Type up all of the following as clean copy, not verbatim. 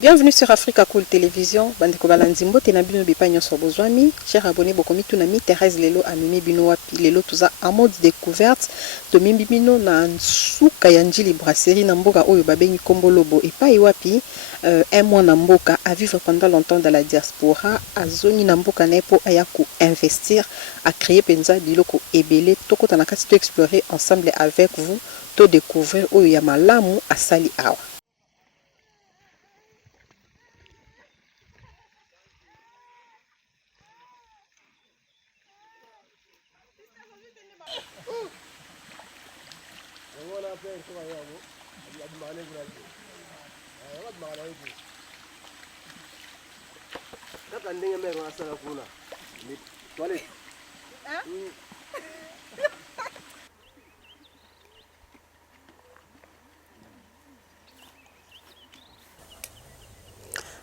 Bienvenue sur Africa Cool Télévision. Bandeko balanzimbo tenabino bipanyo sobozwami. Chers abonnés bokomi tunami Thérèse Lelo amimi bino wapi lelo tuza en mode découverte de mimbimino na nsuka ya njili brasserie na mboka oyo babengi Kombolobo et pas wapi un mois na mboka à vivre pendant longtemps dans la diaspora azoni na mboka nepo ayaku investir à créer penza biloko ebele tokota na kati to explorer ensemble avec vous to découvrir oyo ya malamu asali awa.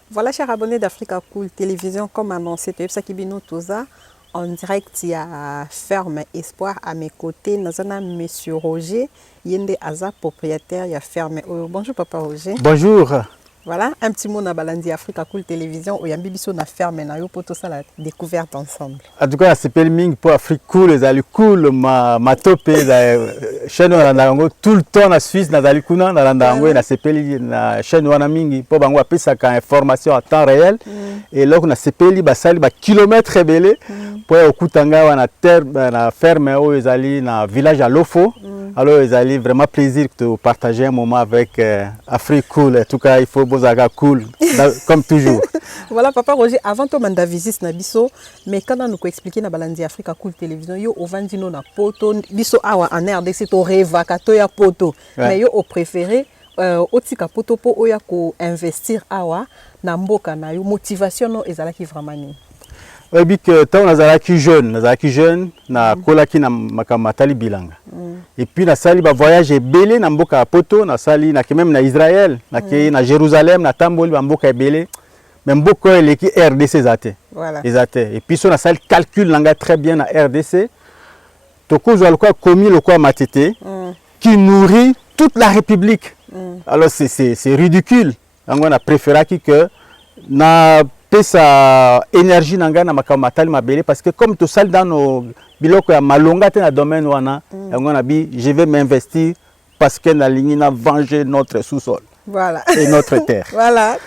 Voilà, chers abonnés d'Africa Cool Télévision, comme annoncé, Kibino Toza, en direct, il y a Ferme Espoir à mes côtés. Nous avons Monsieur Roger, Yende Aza, propriétaire, il y a Ferme. Bonjour Papa Roger. Bonjour. Voilà, un petit mot na balandi Africa Cool Télévision, où il y a Bibiso na Ferme, na yo poto ça la découverte ensemble. En tout cas, c'est Pelming pour Afrique Cool, les ali cool, ma topé, chaîne na tout le temps na Suisse, na ali kuna, na landango, na sepeli na chaîne wana mingi, pour bango apé ça quand information à temps réel, et là on a sepeli basali ba kilomètres rebelé, pour okutanga wana terre, na Ferme où ils ali na village à Lofo, alors ils ali vraiment plaisir de partager un moment avec Afrique Cool. En tout cas, il faut cool, comme toujours. Voilà, Papa Roger, avant de manda visite na biso, mais quand on nous expliquer na balandi Africa Cool Télévision, yo au vandino na poto, biso awa en RDC to reva kato ya poto, mais yo au préféré otika poto po oya ko investir awa na mboka na yo motivation no ezalaki vraiment ni. Oui, bien que tant nazalaki jeune, na kolaki na makamatali bilanga. Et puis na sali ba voyage belé na mboka poto, na sali na même na Israël, na Jérusalem, na tamboli ba mboka belé. Même mboka eleki RDC zate. Voilà. Et puis so na sali calcul langa très bien na RDC. Toko zo alko komi loko matete qui nourrit toute la République. Alors c'est ridicule. On a préféré que na sa énergie nanga na makamatali mabele parce que comme tout ça dans nos biloko ya malonga te na domaine wana yango na bi je vais m'investir parce que na ligne na venger notre sous-sol. Voilà. Et notre terre. Voilà.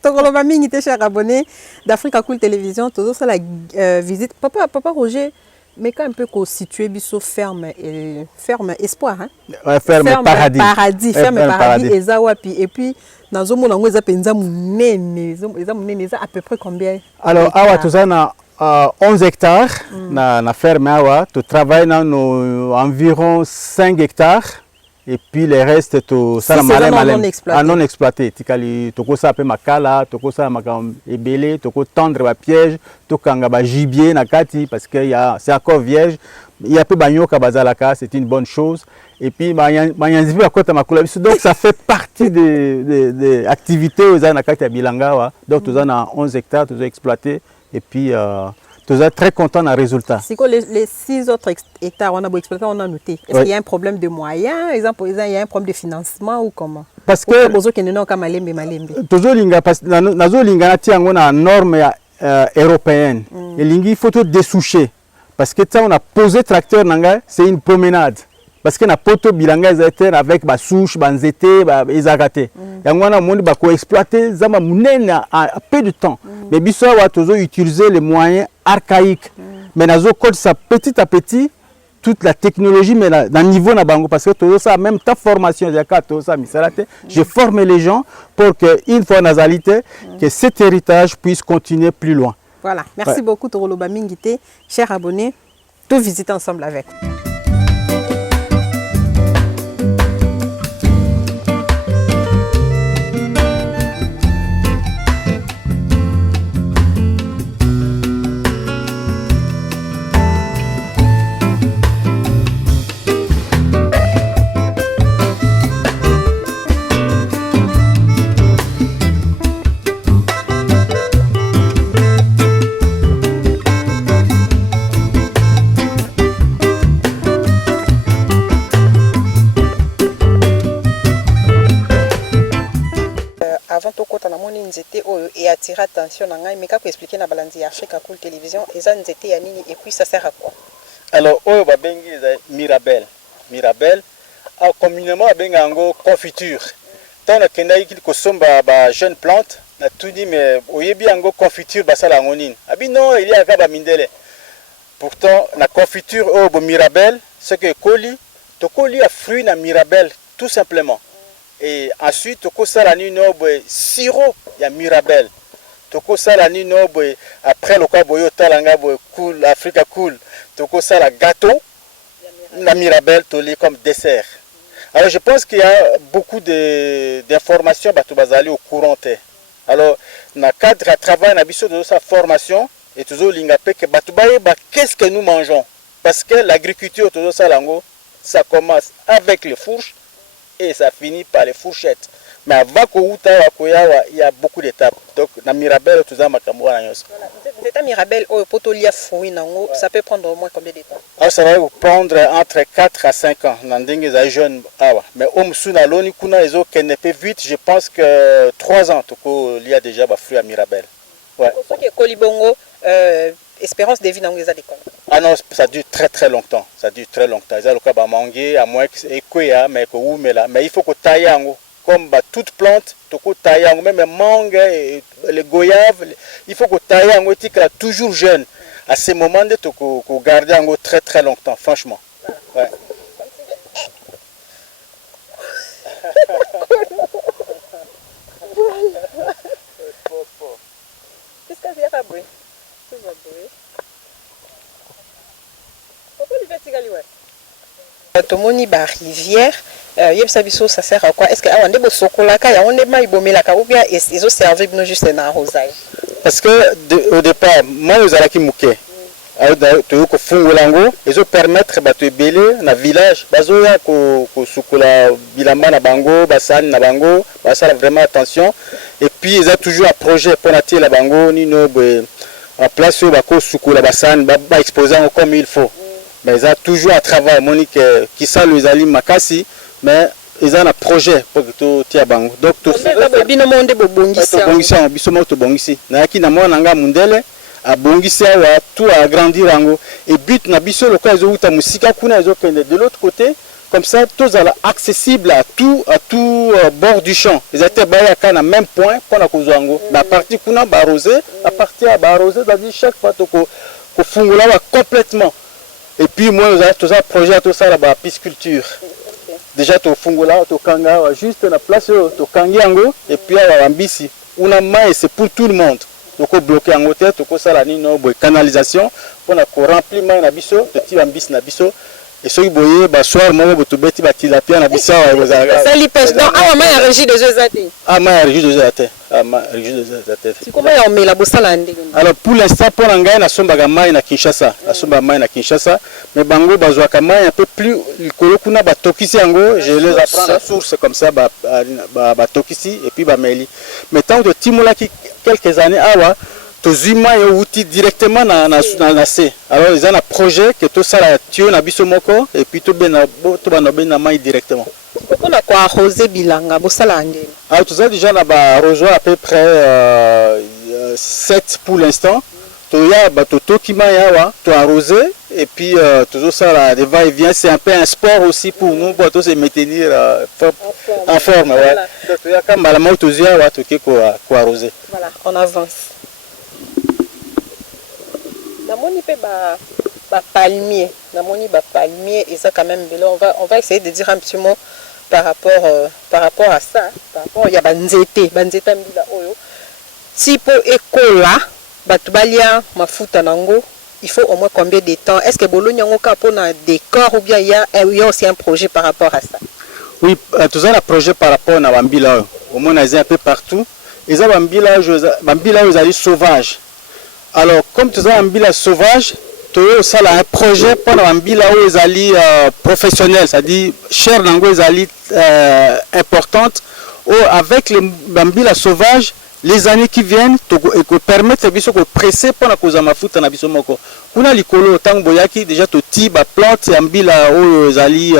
Tokoloba mingi te chers abonnés d'Africa Cool Télévision, toujours ça la visite. Papa Roger, mais quand un peu qu'on situe biso ferme espoir hein. Ouais, ferme paradis. Ferme paradis ezawapi et puis nazo mona ngo eza penza munene à peu près combien? Alors awa tozana 11 hectares na ferme awa tu travailles dans environ 5 hectares et puis les restes to sala malem non exploité tikali toko sa pe makala toko sa makam ebele toko tendre ba piège to kanga ba gibier na kati parce que c'est encore vierge il y a peu banyoka bazalaka c'est une bonne chose et puis banyanzivi ba kota makula biso donc ça fait partie des activités aux na kati ya bilanga wa donc tous na 11 hectares tous exploité et puis tous êtes très content d'un résultat. C'est quoi les 6 autres hectares on a beau exploiter, on a noté. Est-ce qu'il y a un problème de moyens, exemple, il y a un problème de financement ou comment? Parce que toujours linga parce nazo linga na tiango na norme européenne. Et lingi il faut tout dessoucher parce que ça on a posé tracteur nanga, c'est une promenade. Parce que na poto bilanga ezate avec ba souche banzete ba ezakate yango na monde ba ko exploiter zama munene à peu de temps mais biso wa tozo utiliser les moyens archaïques mais nazo code ça petit à petit toute la technologie mais dans niveau na bango parce que tozo ça même ta formation yakato ça misalate je forme les gens pour que une fois nazalité que cet héritage puisse continuer plus loin. Voilà, merci beaucoup Toroloba Mingité, chers abonnés, tout visiter ensemble avec. avant tout kota na moni nzete oyo et attirer attention na ngai mais kako expliquer na balandi ya Africa Cool Télévision eza nzete ya nini et puis ça sert à quoi? Alors oyo ba bengi mirabelle. Mirabelle a communément benga ngo confiture. Tant na kendai ki ko somba ba jeune plante na tout dit mais oyebi ngo confiture basala ngo nini. Abi non il y a ka ba mindele. Pourtant la confiture oyo bo mirabelle ce que coli to coli a fruit na mirabelle tout simplement. Et ensuite toko sala ni no bo sirop ya mirabelle. Toko sala ni no bo après le quoi boyo talanga bo cool Africa Cool. Toko sala gâteau la mirabelle toli comme dessert. Alors je pense qu'il y a beaucoup d'informations bah tu vas aller au courant. Alors dans le cadre de travail na biso de sa formation et toujours l'ingapé que bah qu'est-ce que nous mangeons parce que l'agriculture toujours ça lango ça commence avec les fourches et ça finit par les fourchettes. Mais avant il y a beaucoup d'étapes. Donc la mirabelle tout ça makambo na nyos. Cette mirabelle au potolia fruit nango ça peut prendre au moins combien de temps? Alors ça va prendre entre 4 à 5 ans dans des jeunes mais au msuna loni kuna ezo kenepe vite je pense que 3 ans toko il y a déjà ba fruit à mirabelle. Ouais. Ce qui est kolibongo espérance de vie nango eza de combien? Ah non, ça dure très très longtemps. Ça dure très longtemps. Ils ont le cas de manger, à moins que mais il faut que taille comme toute plante, tu peux tailler même mangue, les goyaves, il faut que taille toujours jeune. À ce moment de tu peux garder très très longtemps, franchement. Ouais. Qu'est-ce que c'est à brûler? Tomoni ba rivière yebisa biso ça sert à quoi? Est-ce que awande bo sokolaka ya onde mai bomelaka ou bien ils ont servi bino juste na arrosage? Parce que au départ moi ozalaki muke to ko fungola ngo ezo permettre ba to ebele na village bazoya ko sukola bilamba na bango basani na bango basala vraiment attention et puis ils ont toujours un projet pour natie la bango ni no en place ba ko sukola basani ba exposer comme il faut. Mais ils ont toujours un travail, Monique, qui ça les alime makasi, mais ils ont un projet pour que tout tia bango. Donc tout ça. Binomonde bobongisi. Bongisi, bisomo to bongisi. Na ki na mona nga mundele a bongisi wa tout a grandir ango. Et but na biso le cas zo uta musika kuna zo kende de l'autre côté, comme ça tous ala accessible à tout bord du champ. Ils étaient baillés à un même point pour la kozango. La partie kuna ba arrosé, la partie à ba arrosé, c'est-à-dire chaque fois to ko fungula complètement. Et puis moi, tout ça projet tout ça là-bas pisciculture. Déjà tu fungola, tu kanga, juste la place tu kangiango et puis à ambisi. Una main c'est pour tout le monde. Tu peux bloquer en hauteur, tu peux ça la nino canalisation pour na remplir main na biso, tu ambisi na biso. Et ceux qui boyent, bah soir moi tu beti ba tilapia na biso ça li pêche. Non, ah maman a régi de jeux athées. Ah maman a régi de jeux athées. Ah maman a régi de jeux athées. C'est comment on met la bossala ndenge? Alors pour l'instant pour ngai na somba mai na Kinshasa, na somba mai na Kinshasa, mais bango bazwa mai un peu plus likolo kuna ba tokisi yango, je les apprends la source comme ça ba tokisi et puis ba meli. Mais tant de timola qui quelques années awa tozima yo outil directement na C. Alors ils ont un projet que tout ça la tio na biso moko et puis tout bena mai directement. On a quoi arroser bilanga bosala ndenge? Alors tout ça déjà na ba arrosoir à peu près 7 pour l'instant. Toya ba toto kima yawa to arroser et puis toujours ça là des va et vient c'est un peu un sport aussi pour nous pour tous se maintenir en forme ouais. Donc toya comme la moto zia wa to ko arroser. Voilà, on avance. Namoni pe ba palmier, namoni ba palmier et ça quand même on va essayer de dire un petit mot par rapport à ça, par rapport il y a banzete mbila oyo. Si po ekola batubalia mafuta nango, il faut au moins combien de temps? Est-ce que Bologna yango ka pona décor ou bien il y a aussi un projet par rapport à ça? Oui, tout ça un projet par rapport à bambila au moins on a un peu partout. Et ça bambila ils allaient sauvages. Alors, comme tu as un bilan sauvage, tu as un projet pour un bilan où ils allaient professionnels, c'est-à-dire cher langue ils allaient importante. Avec les bilan sauvages, les années qui viennent, tu permettre de presser pour la cause de ma foute en abisso moko. Kuna likolo tangoyaki déjà tu tiba plante et un bilan où ils allaient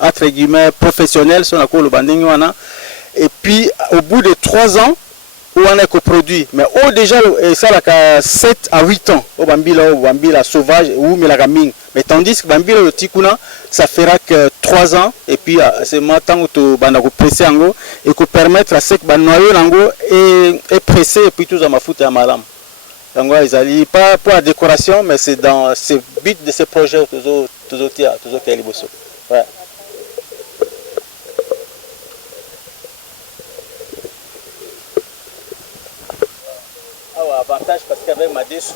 entre guillemets professionnels sur la colo bandingwana. et puis au bout de 3 ans où on est coproduit, mais déjà ça a 7 à 8 ans au bambila sauvage ou melagaming, mais tandis que bambila le tikuna ça fera que 3 ans et puis c'est maintenant où tu vas presser ango et que permettre à ce que noyer lango et presser et puis tout ça m'a foutu à malam. Donc ils allaient pas pour la décoration, mais c'est dans ce but de ce projet toujours qui est libre. Ouais. Avantage parce qu'avec Madesu,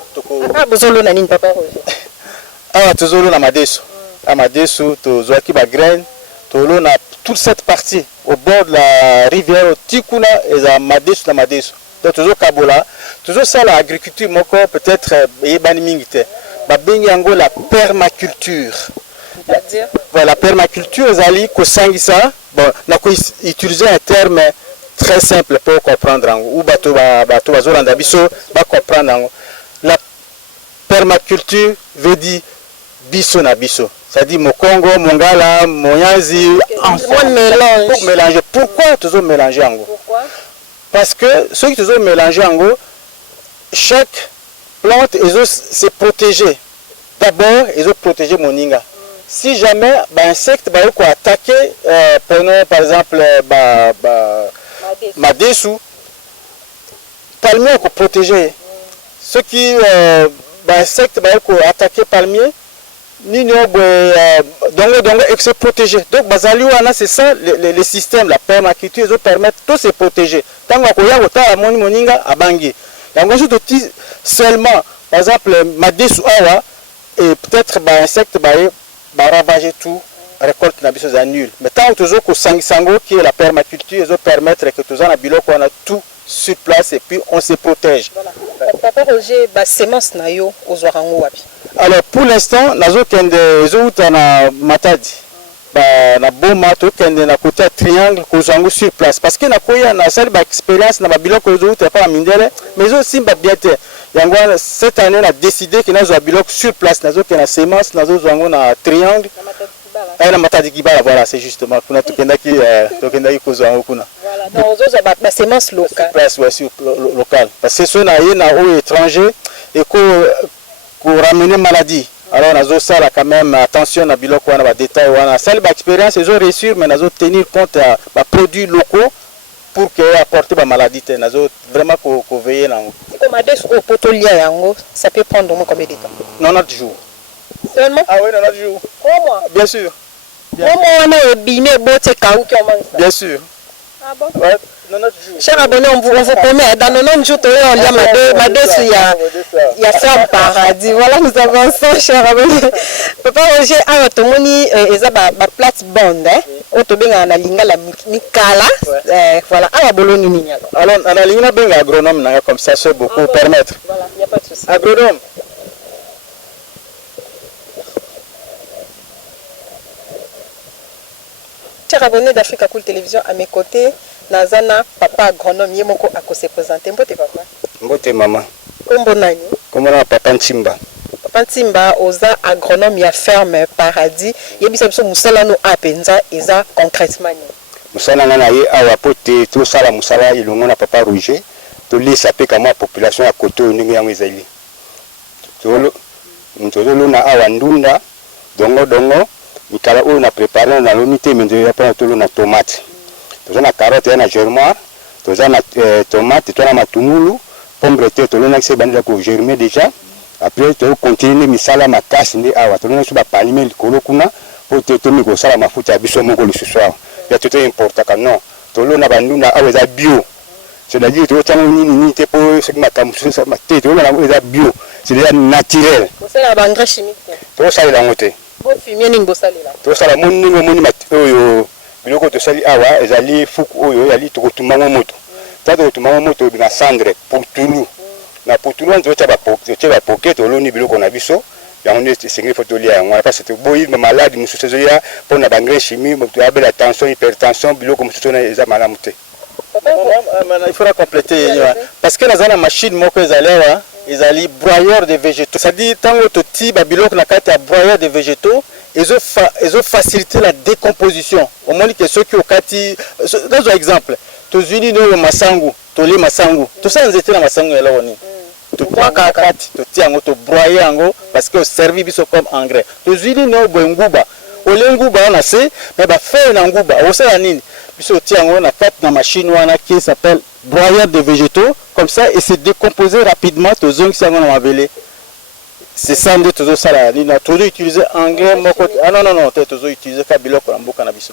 bozolo na nini papa Roger? Tozolo na Madesu. À Madesu, tozoa ki ba graine, tolo na toute cette partie au bord de la rivière Tikuna et à Madesu na Madesu. Donc toujours Kabola, toujours ça l'agriculture moko peut-être yebani mingite. Ba bengi yango la permaculture. C'est-à-dire voilà, la permaculture ezali ko sangisa, bon, na ko utiliser un terme très simple pour comprendre ou bato bazolanda biso ba comprendre. La permaculture veut dire biso na biso. C'est-à-dire Mokongo, Mongala, Moyanzi, mélange. Pour mélanger. Pourquoi toujours mélanger en gros? Pourquoi? Parce que ceux qui toujours mélanger en gros, chaque plante se protéger. D'abord, ils ont protégé moninga. Si jamais insecte va attaquer, prenons par exemple Madesu, palmier pour protéger. Ceux qui insectes va attaquer palmier, donc se protéger. Donc c'est ça le système, la permaculture, ils permettent de se protéger. Tant qu'on y a moninga à bangi. Seulement, par exemple, Madesu awa et peut-être insectes va ravager tout, récolte na biso za nul. Mais tant toujours que sangisango qui est la permaculture, ils permettre que tous en biloko on a tout sur place et puis on se protège. Voilà. Papa Roger, semence na yo ozwarango wapi? Alors pour l'instant, nazo kende zouta na Matadi. Na boma to kende na côté triangle kozango sur place parce que na koya na sali ba expérience na ba biloko zouta pas mindele, mais aussi ba bienté. Yango cette année on a décidé que nazo biloko sur place, nazo kende na semence, nazo zango na triangle. Na Matadi Kibala, voilà, c'est justement kuna to kenda ki kozango kuna. Voilà, donc aux autres ba semence locale. Place aussi local parce que ceux na au étranger et ko ramener maladie. Alors, nous avons quand même attention à biloko wana ba détail wana. Ça ba expérience ils ont réussi mais nous avons tenir compte à produits locaux pour que apporter ba maladie. Nous avons vraiment ko veiller là. Comme Madesu au potolia yango, ça peut prendre combien de temps? 90 jours. Seulement? Ah oui, 90 jours. 3 mois. Bien sûr. 3 mois on a bimé bote kaou qui on bien sûr. Ah bon? Ouais. 90 jours. Chers abonnés, on vous promet, dans 90 jours, on y a Madesu, il y a ferme paradis. Voilà, nous avançons, chers abonnés. Papa Roger, alors, tout le monde est plate bande, on te bien en alinga la mikala. Voilà, alors, boloni ni. Alors, en alinga bien agronome, comme ça, c'est beaucoup permettre. Voilà, il n'y a pas de souci. Agronome. Chers abonnés d'Africa Cool Télévision, à mes côtés, Nazana, papa agronome, Yemoko a se présenter. Mbote papa. Mbote maman. Kombo nani? Kombo na papa Ntimba. Papa Ntimba, oza agronome ya ferme paradis. Yebisa biso musala no apenza eza concrètement. Musala na ye awa pote to sala musala ilongo na papa Roger. To lisa pe kama population ya koto ningi yango ezali. Tolo na awa ndunda dongo mikala oyo na préparer na l'unité mais ya pa tolo na tomate. Toza na carotte na germoire, toza na tomate, toza na matungulu, pomme de terre, tolo na kise bandela ko germer déjà. Après tolo continuer misala makasi ndi awa, tolo na suba palmer likolo kuna po te to mi ko sala mafuta biso moko le soir. Ya tout est important ka non. Tolo na bandunda awa za bio. C'est-à-dire tolo tango nini te po ce qui makamusu sa mate, tolo na za bio. C'est déjà naturel. C'est la engrais chimique. Tolo sala la ngote. Bo fumier ning bo salela. Tolo sala moni mat oyo biloko to sali awa ezali fuku oyo yali to kotumanga moto. Tata kotumanga moto na cendre pour tulu. Na pour tulu on tsa ba pocket oloni biloko na biso. Ya on est singri fotolia yango parce que boyi malade mususu zoya pour na engrais chimique moto abela attention hypertension biloko mususu na eza malamu te. Il faudra compléter parce que la machine moko ezali broyeur de végétaux. C'est-à-dire tant que tu biloko na kati ya broyeur de végétaux ils ont facilité la décomposition. Au moins que ceux qui ont kati dans un exemple, tous unis no masangu, toli masangu. Tout ça nous était na masangu là oni. Tout quoi kati, tout tiango to broyer ango parce que servi biso comme engrais. Tous unis no nguba. Ole nguba na se, mais ba faire na nguba. O ça nini? Biso tiango na kati na machine wana qui s'appelle broyeur de végétaux comme ça et se décomposer rapidement to zong siango na mabele. C'est ça que tu as dit. Tu as utilisé engrais. Ah non, tu as utilisé kabilo pour un cannabis.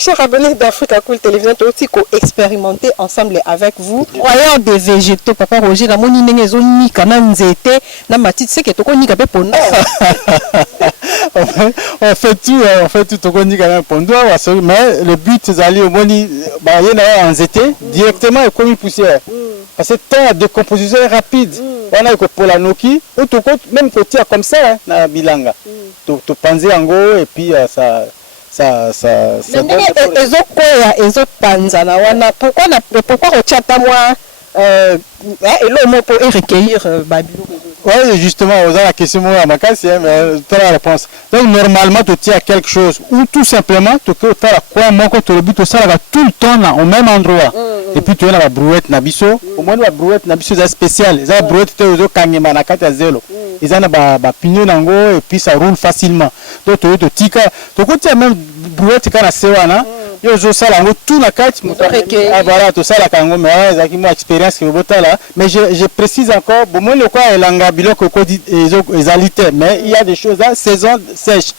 Chers abonnés d'Africa Cool Télévision, tu aussi expérimenter ensemble avec vous. Croyant des végétaux, Papa Roger, la monine n'est pas ni canam zété, na matite c'est que tu connais qu'après pour on fait tout au connais quand même pour nous, mais le but c'est d'aller au moni, bah il y en a en zété directement et comme une poussière. Parce que tant de décomposition est rapide. On a que pour la noki, ou tout même côté comme ça, na bilanga. Tu penses en go et puis ça. Pourquoi recueillir oui, justement, vous avez la question à ma casse, mais tu as la réponse. Donc, normalement, tu tiens quelque chose, ou tout simplement, tu as quoi, moi, quand tu le but, tu as tout le temps au même endroit. Et puis, tu as la brouette nabiso. Au moins, la brouette nabiso, c'est spécial. La brouette, tu as kangema na kati ya zelo. Ils ont un pignon nango et puis ça roule facilement. Donc, tu as tika. Tu as même brouette qui est na sewana. Yo zo sala ngo tout na kati voilà tout ça la kango mais ezaki mo expérience que botala mais je précise encore bon moi le quoi elanga biloko ko dit ezalité mais il y a des choses là saison sèche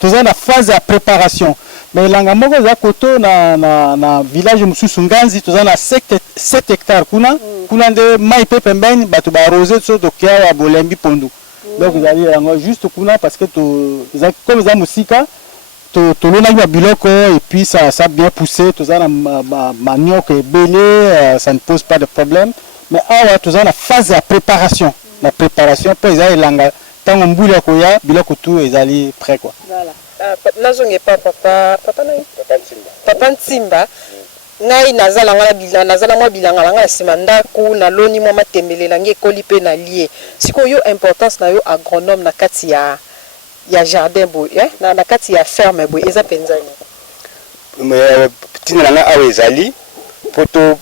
tout ça la phase de préparation mais elanga moko za koto na village mususu nganzi tout ça na 7 hectares kuna nde mai pe pembeni bato ba arroser so to kia bolembi pondu donc vous allez juste kuna parce que comme ça musika tout le monde a biloko et puis ça a bien poussé tout ça manioc et belé ça ne pose pas de problème mais ah tout ça la phase de préparation pour ils allaient langa tant on boule koya biloko tout ils allaient prêt quoi voilà nazonge papa Nsimba ngai nazala mwa bilanga langa simanda ku na loni mwa matembele lange ekoli pe na lié sikoyo importance na yo agronome na kati ya jardin boy na kati ya ferme boy eza penzani mais tina nga awe ezali poto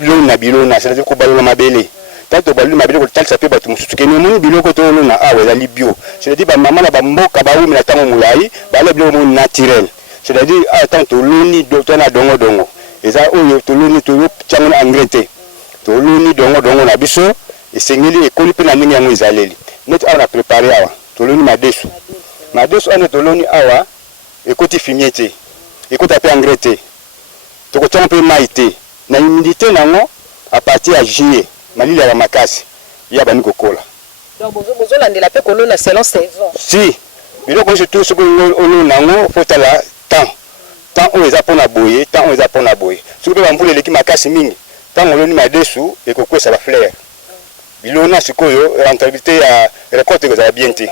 lona bilona c'est-à-dire ko balona mabele tanto balona mabele ko talisa pe batu mususu ke no biloko to lona awe ezali bio c'est-à-dire ba mama na ba mboka ba umi na tango mulai ba le biloko naturel c'est-à-dire tanto loni docteur na dongo eza oyo to loni to chango na engrais to loni dongo na biso esengeli ekoli pe na ningi yango ezaleli net awa préparer awa to loni madesu ane toloni awa ekoti fumier te ekoti pe engrais te toko tia pe mai te na humidité nango à partir ya juillet malili ya makasi ya bani kokola donc bozo landela pe kolona selon saison si biloko surtout ce que on nango fotala temps o eza pona boye ce que bambule leki makasi mingi temps oloni madesu ekokwesa ba fleur bilona sikoyo rentabilité ya récolte ko za bien te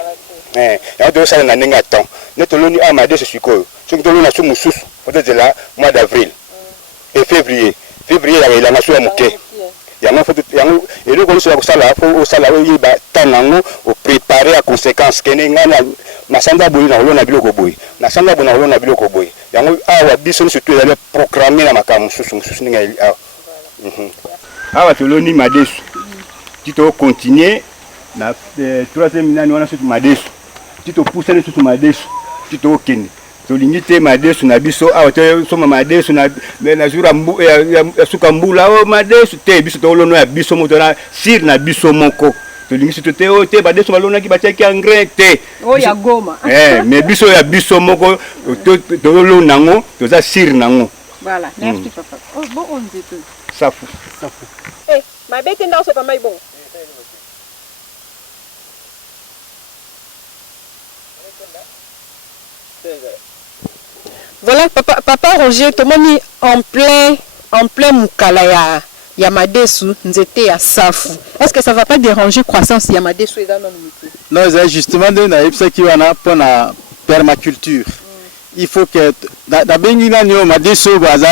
on doit ça na ninga temps netoloni amade ce sikoyo ce que tolona su mususu peut-être là mois d'avril et février la na su ya muke yango et le conseil ko sala faut sala o ba tanango o préparer à conséquence kene ngana masanda boyi na olona biloko boyi na sanda bona olona biloko boyi yango awa biso surtout ya programmer na makamu mususu ninga awa toloni madesu tito continuer na troisième minani wana surtout madesu tito pousser surtout madesu tito okene tolingite madesu na biso awa te soma madesu na jura suka mbula o madesu te biso tolono ya biso moto na sir na biso moko tolingisi te o te badesu balona ki batiaki engrais te o ya goma mais biso ya biso moko tolo nango toza sir nango. Voilà, merci papa. Oh bon on dit tout. Safu. Eh, ma bête est c'est pas mal bon. Voilà, papa Roger, tout le monde en plein mukala ya madesu, nzete ya safu. Est-ce que ça va pas déranger croissance ya madesu et dans nos métiers? Non, c'est justement de naïpsa qui va na pour la permaculture. Il faut que da bengina nyo madesu baza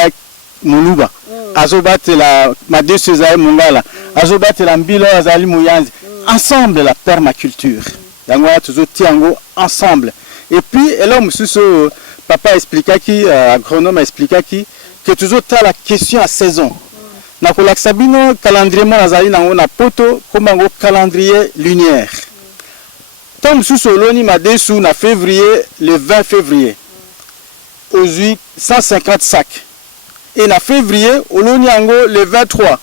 muluba. Azobate la madesu za mungala. Azobate la mbilo azali muyanzi. Ensemble la permaculture. Yango toujours tiango ensemble. Et puis l'homme sous papa expliqua qui agronome expliqua qui que toujours as la question à saison. Na ko laksabino calendrier mo azali nango na poto comme un calendrier lunaire. Tom sous soloni madesu na février le 20 février. Aujourd'hui 150 sacs. Et na février oloni yango le 23.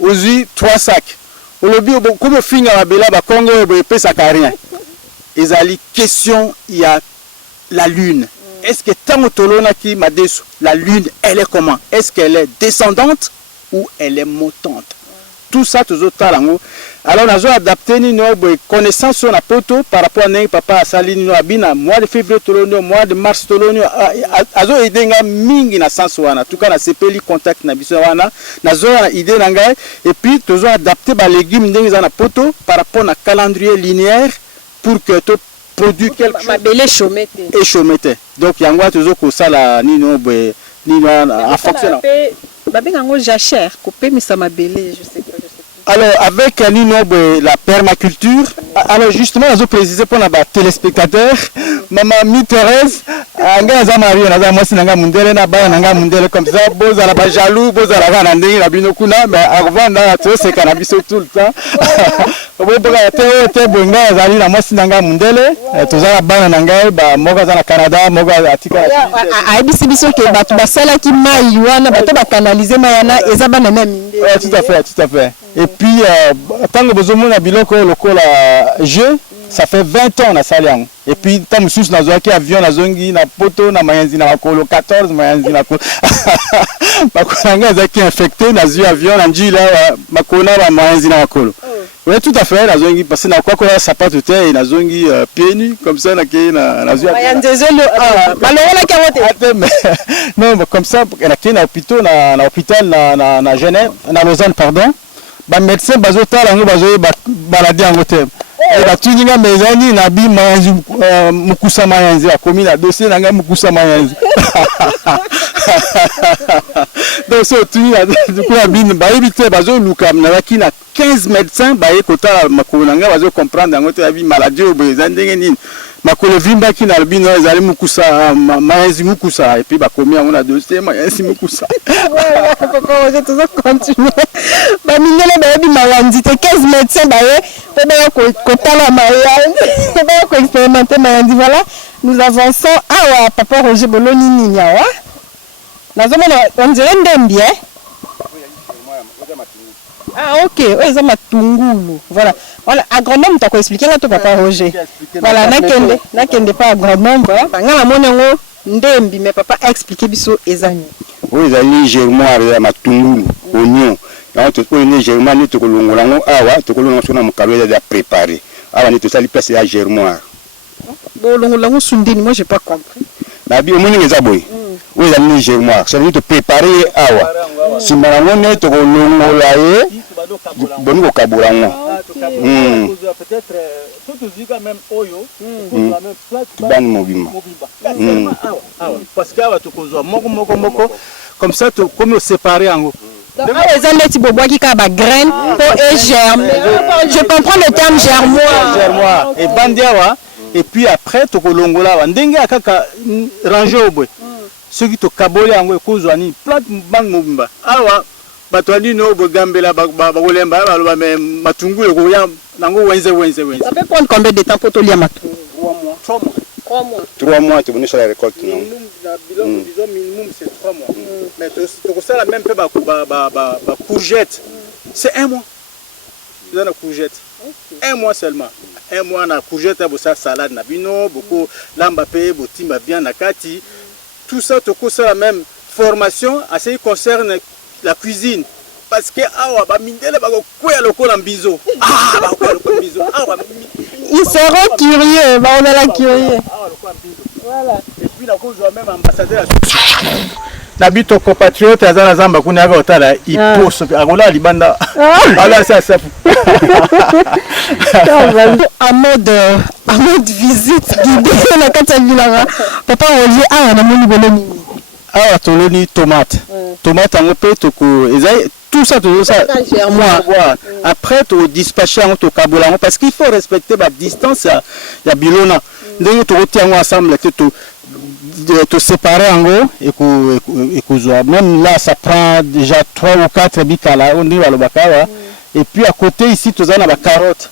Aujourd'hui 3 sacs. Olobi comme finga mabela ba Congo e pesa rien. Ezali question il y a la lune. Est-ce que tant tolona ki madesu la lune elle est comment? Est-ce qu'elle est descendante ou elle est montante? Tout ça toujours talango. Alors nous avons adapté nos connaissances sur la poto par rapport à notre papa Salini no abina mois de février tolono mois de mars tolono azo idenga mingi na sens wana tout cas na sepeli contact na biso wana nazo idée nanga et puis toujours adapté ba légumes ndenge za na poto par rapport na calendrier linéaire pour que tout produit quelque chose et chomete. Donc yango toujours ko sala nino be nino en fonction babengango jachère coupé mais ça m'a belé je sais pas. Alors avec nino be la permaculture alors justement je préciser pour la téléspectateurs maman mi Thérèse anga za Marie na za mwasi nanga mundele na ba nanga mundele comme ça boza la ba jaloux boza la na ndenge na bino kuna mais avant na to se cannabis tout le temps boza te bonga za na mwasi nanga mundele to za ba nanga ba moga za na Canada moga atika a bisi biso ke batu basala ki mai wana bato ba canaliser mayana eza ba na minde. Tout à fait. Et puis tant que besoin na biloko lokola jeu ça fait 20 ans na saliang. Et puis tant que sous na zoaki avion na zongi na poto na mayanzi na makolo 14 mayanzi na ko bakonanga zaki infecté na zu avion na njila makona ba mayanzi na makolo. Oui tout à fait na zongi parce que na quoi ça pas tout et na zongi pieds nus comme ça na ke na zu mayanzi zelo balola kamote. Non comme ça na ke na hôpital na hôpital na Genève na Lausanne pardon. Ba médecin bazo tala ngo bazo baladi yango te. Et ba tuninga mezani na bi mayanzi mukusa mayanzi akomi na dossier nanga mukusa mayanzi. Donc so tuninga ko bi ba ebite bazo luka na kina 15 médecins ba ekota makolo nanga bazo comprendre yango te bi maladie obeza ndenge nini. Makolo vimba ki na albino ezali mukusa mayanzi mukusa et puis ba komi yango na dossier mayanzi mukusa. Voilà, papa j'ai toujours continuer. Ba mingele ba bi mayanzi te 15 médecins ba kotala mayanzi ba ko expérimenter mayanzi. Voilà, nous avançons awa papa Roger Boloni Ninyawa. Nazomona on dirait ndembi Ah ok, oui, ça m'a tungulu. Voilà. Voilà, agronome t'as expliqué là tout papa Roger. Voilà, nakende pas agronome ba. Ngala monengo ndembi mais papa a expliqué biso ezani. Oui, ezali germoire ya matungulu, oignon. Donc to connais germoire ni to kolongola ngo awa, to kolongola sona mukalo ya préparer. Awa ni to sali place ya germoire. Bon longola ngo sundini, moi j'ai pas compris. Na bi omoni ngeza boy. Oui, ezali germoire. Ça veut dire te préparer awa. Simana ngone to kolongola ye. Boni ko kabura ngo. Peut-être tout ziga même oyo, la même place ban mobimba. Parce que awa to kozwa moko comme ça to comme séparer en Donc les amis bobois qui ba graine pour et germe. Je comprends le terme germoire. Et bandiawa et puis après to kolongola wa ndenge akaka ranger obwe. Ceux qui to kaboli yango kozwa ni plat ban mobimba. Awa batwani no bogambela ba kolemba ba matungulu ko ya nango wenze. Ça peut prendre combien de temps pour to lia matungulu? 3 mois. 3 mois. 3 mois, tu es sur la récolte. Minimum, c'est 3 mois. Mais tu as même peu de courgette. C'est 1 mois. Tu as la courgette. 1 mois seulement. 1 mois, na courgette, tu as salade, beaucoup l'ambapé, botimba bien, nakati. Tout ça, tu as la même formation à ce qui concerne la cuisine. Parce que ils seront curieux, on a la curieux. Voilà. Et puis la cause même ambassadeur. Nabito compatriote azana zamba kuna aka otala iposo agola libanda. Ala ça. En mode visite guidée na kata bilanga. Papa Olivier na moni beloni. Toloni tomate. Tomate en peu tout ça après tu dispatcher tu kabola parce qu'il faut respecter la distance ya bilona. Donc tu retiens ensemble te séparer en gros et même là ça prend déjà 3 ou 4 bikala on dit balobaka et puis à côté ici tu as la carotte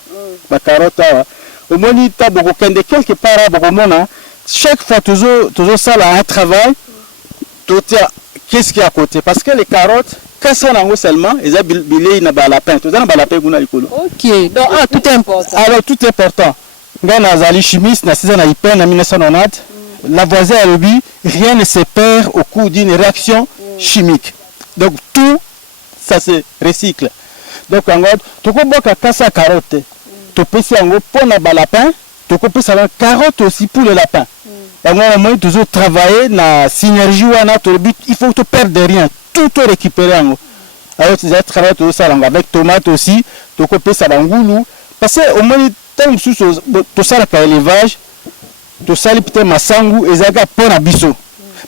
au moins tu as beaucoup quelque part beaucoup chaque fois toujours ça là un travail qu'est-ce qu'il y a à côté parce que les carottes quand ça nango seulement ils ont bilé na balapin tu as na balapin kuna likolo. OK donc tout est important. Alors tout est important. Ngana zali chimiste na saison na hyper na 1990 la voisine a dit rien ne se perd au cours d'une réaction chimique. Donc tout ça se recycle. Donc en gros tu peux boire kasa carotte. Tu peux si en gros pour na balapin, tu peux savoir carotte aussi pour le lapin. Donc moi toujours travailler na synergie wana to but il faut que tu perdes rien, tout récupérer en gros. Alors tu travailles tout ça avec tomate aussi, tu peux ça bangulu parce que au moins tant sous tout ça la élevage to sali peut-être masangu ezaka pour na biso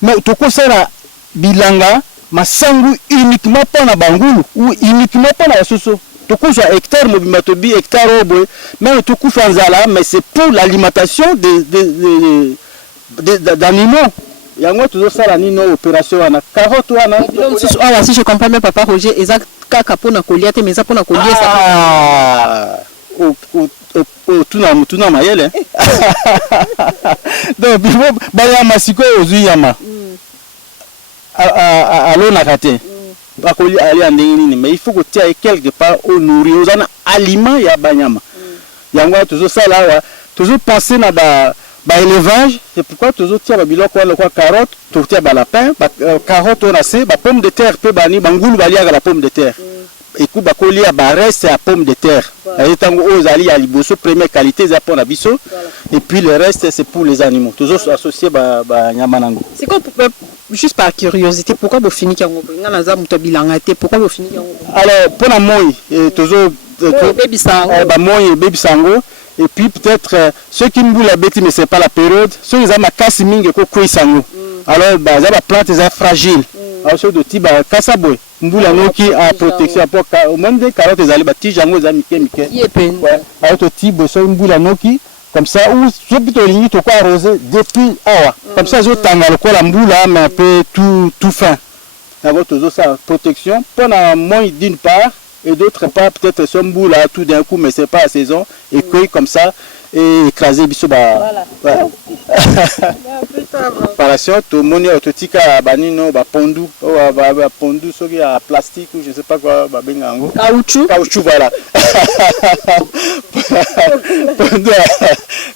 mais to ko sala bilanga masangu uniquement pour na bangulu ou uniquement pour na soso to ko soit hectare mobimba to bi hectare obo mais to ko fanzala mais c'est pour l'alimentation d'animaux yango toujours sala nino opération wana carotte wana si je comprends bien papa Roger ezaka kaka pour na kolia te mais ça pour na kolia ça tuna mayele donc bayama sikoyo ozwi yama alonaka te bakoli ali ndenge nini mais il faut kotia quelque part au nourrir ozana aliment ya banyama yango tozosala awa toujours penser na élevage c'est pourquoi toujours tia babiloko wana kwa carotte totia balapin carotte on a se ba pomme de terre pe bani bangulu baliaka la pomme de terre et coup bakoli ya ba reste à pomme de terre et tango ozali ya liboso première qualité za pour na biso et puis le reste c'est pour les animaux toujours associé ba nyama nango. C'est quoi juste par curiosité pourquoi vous finissez yango ngana za muto bilanga te pourquoi vous finissez yango? Alors pour la moi toujours baby sango ba moi baby sango et puis peut-être ceux qui mboula beti mais c'est pas la période ceux ils ont ma casse mingi ko kwisango alors ba za ba plante za fragile alors ceux de tiba kasaboy mbula noki a protection pour au moins des carottes ezali ba tige yango za mike alors to tibo so mbula noki comme ça ou so plutôt lingi to ko arroser depuis awa comme ça zo tanga le ko la mbula mais un peu tout fin avoir toujours ça protection pendant moins d'une part et d'autre part peut-être son mbula tout d'un coup mais c'est pas à saison et cueillir comme ça et écraser biso ba voilà préparation to moni autotika banino ba pondu ba pondu soki ya plastique ou je sais pas quoi ba benga ngo caoutchouc voilà pondu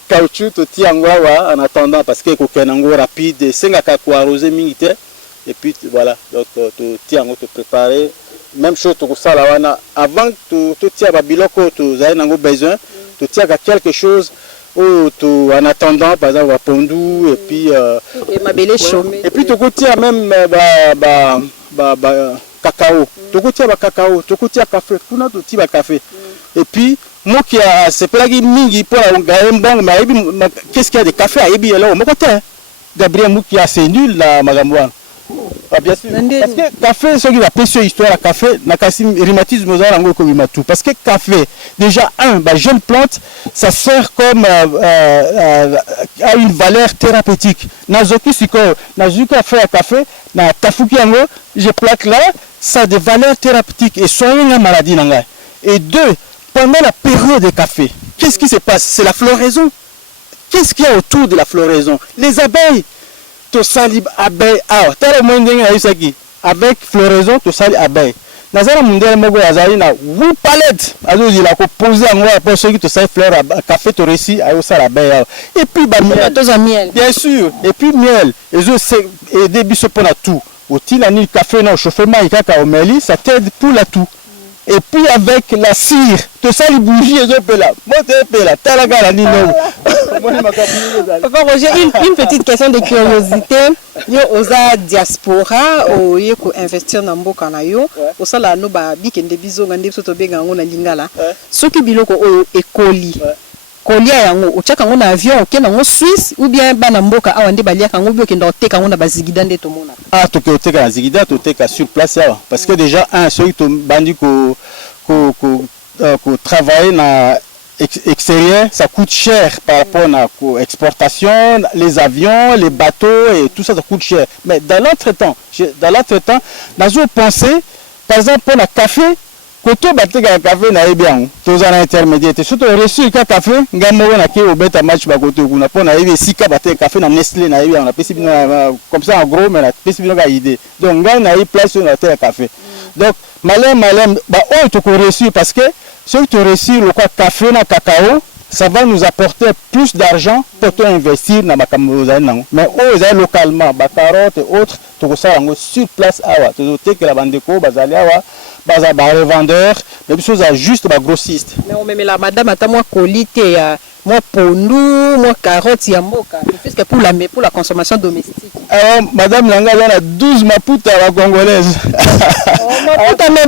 caoutchouc to ti yango wa en attendant parce que ko kenango rapide senga ka ko arroser mingi te et puis voilà donc to ti yango te préparer même chose to ça là wana avant to tia ba biloko to za nango besoin to tia quelque chose en attendant par exemple pondu et puis et puis tu tia même cacao tu tia cacao tu tia café kuna tu tia café et puis moi qui a c'est pas qui mingi pour un bon mais qu'est-ce qu'il y a de café et bien là mon côté Gabriel moi qui a c'est nul la magambouane. Ah, bien sûr. Parce que café, ce qui va passer histoire à café, na kasi rhumatisme aux ango comme tout. Parce que café, déjà jeune plante, ça sert comme a une valeur thérapeutique. Na zoki siko, na zuka fait à café, na tafuki ango, je plaque là, ça a des valeurs thérapeutiques et soigner la maladie nanga. Et deux, pendant la période de café, qu'est-ce qui se passe? C'est la floraison. qu'est-ce qu'il y a autour de la floraison? Les abeilles, tu sali abeilles, avec floraison, tu sali abeilles. Nazara mondial mogo azali na 8 palettes azo dila ko poser en moi pour ceux qui te savent fleur café to réussi à ça la baie et puis ba miel bien sûr et puis miel et je sais et début ce pour la tout au tilani café na chauffement ikaka omeli ça t'aide pour la tout et puis avec la cire to ça les bougies et je peux là monter peu là talaga la nino Papa Roger, une petite question de curiosité. Yo oza diaspora o yeko investir na mboka na yo osala no ba bikende bizo ngande soto benga ngo na lingala soki biloko oyo ekoli kolia yango ochaka ngo na avion okenda ngo Suisse ou bien bana mboka awa nde balia kango bio kenda oteka ngo na bazigida nde to mona to ke oteka na zigida to teka sur place awa parce que déjà un celui to bandi ko travailler na extérieur, ça coûte cher par rapport à l'exportation, les avions, les bateaux et tout ça, ça coûte cher. Mais dans l'entretemps, nous avons pensé, par exemple, pour le café, quand tu as un café, tu bien, tu as un intermédiaire. Si tu as reçu un café, tu as un bête match, tu as un café, tu as Nestlé, comme ça en gros, mais tu as une idée. Donc, tu as une place où tu as un café. Donc, malin, tu as reçu parce que ceux qui ont reçu le café et le cacao, ça va nous apporter plus d'argent pour investir dans le mais localement, les carottes et autres, tu as sur place. Tu as que la bande de les revendeurs, mais les choses juste les grossistes. Mais la madame a moi colité, moi pondou, moi carottes, puisque pour la consommation domestique. Alors, madame Langa, il y a 12 maputa à la congolaise. Mais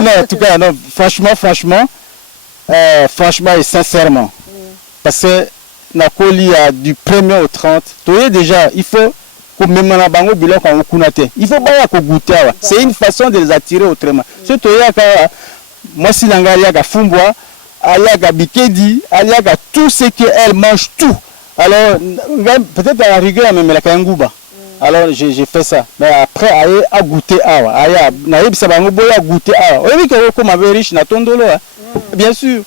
non, en tout cas, non, franchement, et sincèrement, parce que la colis du 1er au 30, tu sais déjà, il faut que même dans bango bilan quand on kunate, il faut pas goûter. C'est une façon de les attirer autrement. Ce tu sais moi si Langa y a fumbwa, ayaga bikedi, ayaga tout ce qu'elle mange tout. Alors peut-être à la rigueur même la kangouba. Alors j'ai fait ça. Mais après à goûter naïb ça bango boya goûter oui que comme avait riche na tondolo bien sûr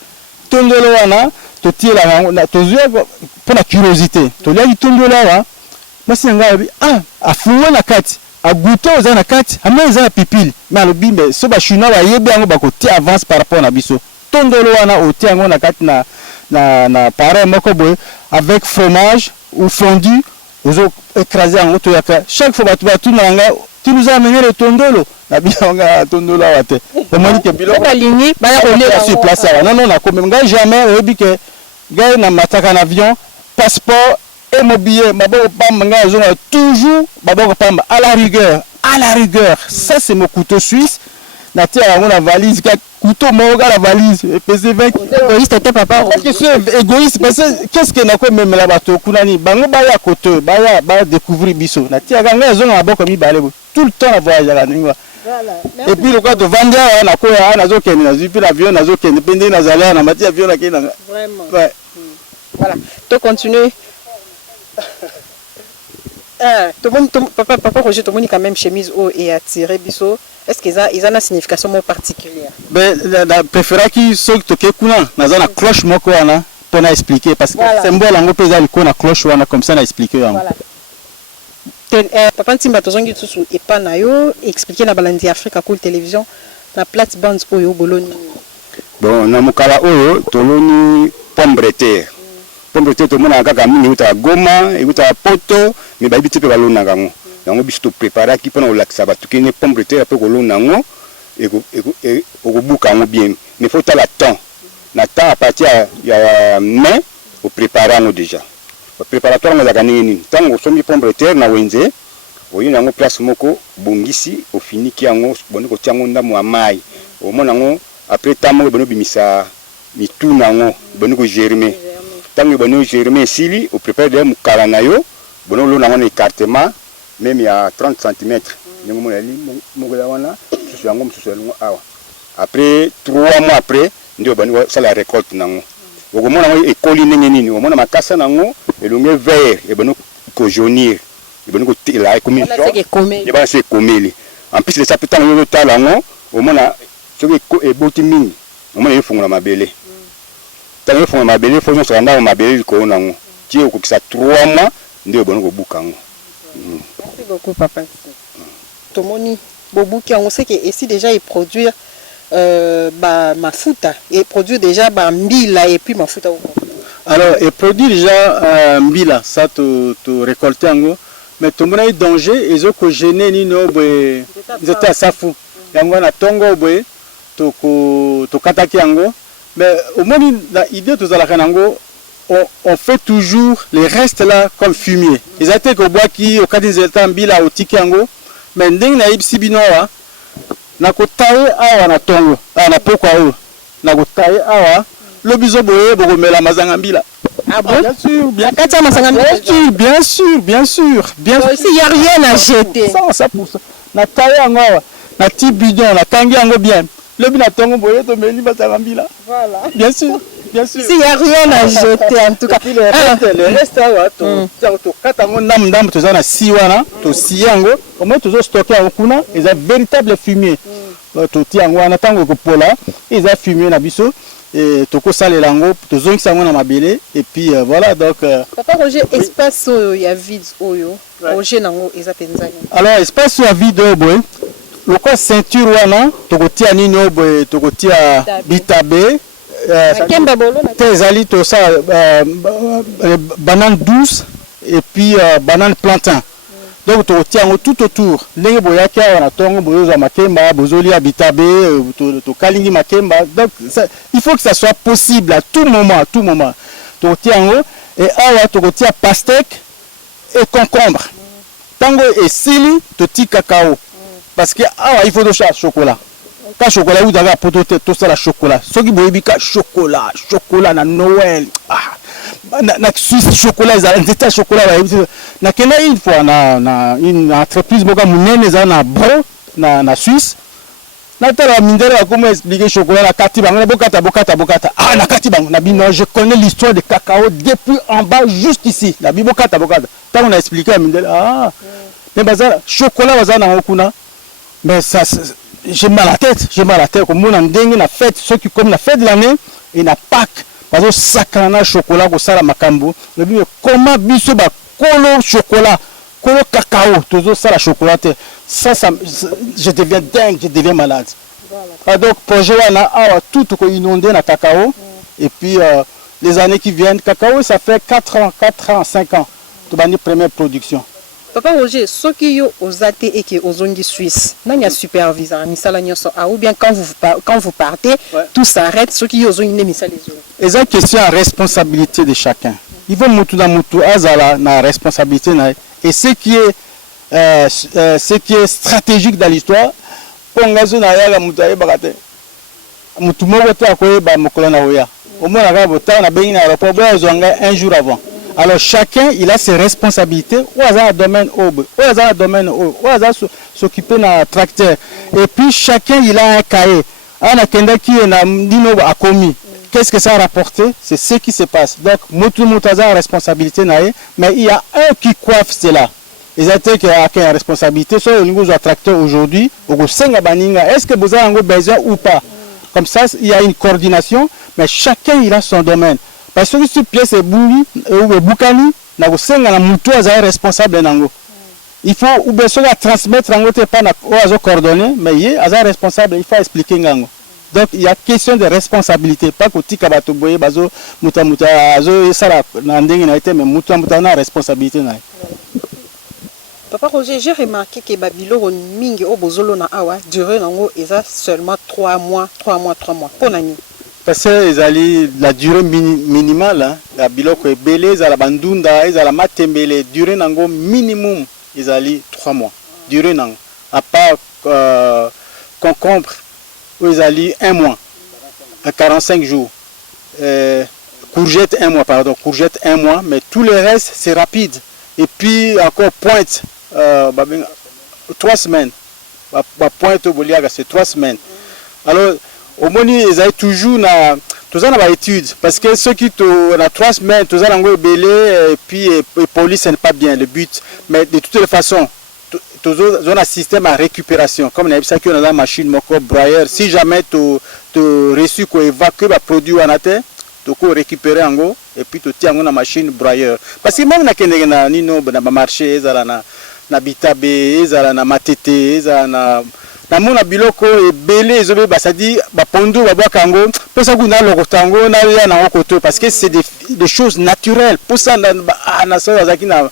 tondolo wana to tie la to pour la curiosité to lia tondolo moi si nga a fuwa na kati a goûter aux na kati ameza na pipili mais le bimbe so ba chinois ba yebi yango ba ko tie avance par rapport na biso tondolo wana o tie yango na kati na pareil moko boy avec fromage ou fondu vous écrasez en auto chaque fois tu nous as amené le tondolo na bilanga tondolo wate comment que biloko aligné ba ya sur place non na comme jamais obi que gars na mataka en avion passeport et mon billet maboko pamba toujours maboko pamba à la rigueur ça c'est mon couteau suisse na tia la valise couteau moga la valise pesé 20 égoïste était papa égoïste parce que qu'est-ce que na ko même la bato kunani bango ba ya côté ba découvrir biso na tia ganga zonga boko mi balé tout le temps à voyager la nuit et puis le cas de vendre na ko na zo ken na zipi l'avion na zo ken pende na zala na mati avion na kena vraiment ouais voilà to continuer papa Roger, tout le monde quand même chemise haut et attiré biso. Est-ce qu'ils ont une signification particulière? Ben la préférence qui sont que kuna na zana cloche moko wana pour na expliquer parce que symbole ngo pesa liko na cloche wana comme ça na expliquer wana. Voilà. Papa Ntimba tozongi tusu epa na yo expliquer na balandi Africa Cool Télévision na plate-bande oyo boloni. Bon na mukala oyo toloni pomme de terre. Pomme de terre to mona kaka mini uta Goma, uta Poto, mais ba biti pe balona ngango. Yango biso to préparer ki pona olakisa batu ki ne pomme de terre pe kolona ngo et ko buka ngo bien. Mais faut ta la temps. Na temps à partir ya mai au préparer ngo déjà. Au préparatoire ngo za kanini. Tango somi pomme de terre na wenze, oyi nango place moko bongisi au fini ki yango boni ko tiango ndamu amai. Au mona ngo après tamo bono bimisa mitu nango boni ko germer. Tango bono germer sili au préparer de mukala na yo, bono lo nango écartement même il y a 30 cm. Après 3 mois après, nous avons la récolte. Nous avons école nini, nous avons makasa nango, et nous avons vert, et nous jaunir, et nous la commission. Et ben c'est comélé. En plus de ça, peut-être nous avons talango, au moins ce qui est botimini, au moins il faut la mabélé. Tant il faut la mabélé, il faut nous rendre la mabélé du nango. tie okokisa 3 mois nde obona kobuka yango. Merci beaucoup papa. Tomoni bobuki on sait que ici déjà il produire mafuta et produit déjà mbila et puis mafuta. Alors et produit déjà mbila ça to récolter yango mais tomona danger ezoko gêner nino boye nzete safu yango na tongo boye to kataki yango mais au moins la idée tozalaka nango on fait toujours les restes là comme fumier. Ils étaient au bois qui au cadre des mbila au tikango mais ndenge na ibsi binoa na kotaye awa na tongo na poko awa na kotaye awa le biso boye bokomela mazanga mbila. Ah bon? Bien sûr. Ici il y a rien à jeter. Ça pour ça. Na taye awa na ti bidon na kangi yango bien. Le bina tongo boye to meli mazanga mbila. Voilà. Bien sûr. Ici il y a rien à jeter en tout cas. Le reste awa to katango ndam to zana siwana to siyango au moins to stocker en kuna et un véritable fumier. To ti yango na tango ko pola ils a fumé na biso et to ko sale lango to zongisa yango na mabele et puis voilà donc Papa Roger espace ya vide oyo Roger nango eza penzani. Alors espace ya vide boy le quoi ceinture wana to ko tia nini boy to ko tia bitabe Kemba bolo na tezali to ça banane douce et puis banane plantain. Donc to tia tout autour ndenge boyaki awa na tongo boyoza makemba bozoli habitabe to kalingi makemba. Donc ça, il faut que ça soit possible à tout moment to tia ngo et awa to tia pastèque et concombre. Tango et sili to ti cacao parce que awa il faut de chocolat. Ka chocolat ou daga poto to ça la chocolat. Soki boyebi ka chocolat na Noël. Na Suisse chocolat za nzeta chocolat na kena une fois na une entreprise boka munene za na bro na Suisse na tala mindele ya comment expliquer chocolat na kati bango na bokata na kati bango na bino je connais l'histoire de cacao depuis en bas juste ici la bokata tant on a expliqué à mindele mais bazar chocolat baza na okuna mais ça j'ai mal à la tête comme on ndenge na fête ceux qui comme la fête de l'année et na Pâques bazo sakana chocolat ko sala makambo mais comment biso ba kolo chocolat kolo cacao tozo sala chocolat ça je deviens dingue, je deviens malade. Voilà. Donc projet wana awa tout ko inondé na cacao et puis les années qui viennent cacao ça fait 4 ans 5 ans to bani première production. Papa Roger, ce qui yo ozate et qui ozongi Suisse, nanya superviseur misala nyoso ou bien quand vous partez, tout s'arrête, ce qui yo ozongi ne misala les autres. Et ça question à responsabilité de chacun. Il faut mutu na mutu azala na responsabilité na et ce qui est stratégique dans l'histoire, pongazo na ya mutu ay bakate. Mutu moko ta ko ba mokolo na oya. Au moins la bota na bengi na aéroport ba zonga un jour avant. Alors chacun il a ses responsabilités ou à un domaine ou à s'occuper d'un tracteur et puis chacun il a un cahier ana kenda qui na dino a commis qu'est-ce que ça a rapporté c'est ce qui se passe donc mutu a responsabilité nae mais il y a un qui coiffe cela ils étaient qui a une responsabilité sur le niveau du tracteur aujourd'hui au senga baninga est-ce que vous avez un besoin ou pas comme ça il y a une coordination mais chacun il a son domaine. Parce que si pièce est bouli ou bukani na kosenga na mutu aza responsable nango. Il faut ou bien soit transmettre nango te pas na oazo coordonner mais il aza responsable il faut expliquer nango. Donc il y a question de responsabilité pas que tika bato boye bazo muta azo sala na ndenge na été mais muta na responsabilité na. Papa Roger, j'ai remarqué que Babilo mingi o bozolo na awa durée nango eza seulement 3 mois. Pour nani? Parce que la durée minimale, la biloko est belé, la bandunda, la matembele, durée nango minimum, ils allaient 3 mois. Durée nango, à part concombre, où ils allaient 1 mois, à 45 jours. Courgette 1 mois, courgette 1 mois, mais tout le reste c'est rapide. Et puis encore pointe, 3 semaines. Pointe au Boliaga, c'est 3 semaines. Alors, au moins ils avaient toujours tout ça na étude parce que ceux qui na 3 semaines tout ça lango belé et puis police n'est pas bien le but mais de toutes les façons tout on a un système à récupération comme on a ça que on a la machine moko broyeur si jamais tu reçu ko évacuer ba produit en terre toko récupérer yango et puis to tiango na machine broyeur parce que même na kende na nino na marché ezala na bitabe ezala na matete ezala na mona biloko ebele ezobe basadi bapondo babwaka yango posa kuna lokotango na ya na koto parce que c'est des choses naturelles pour ça na so azaki na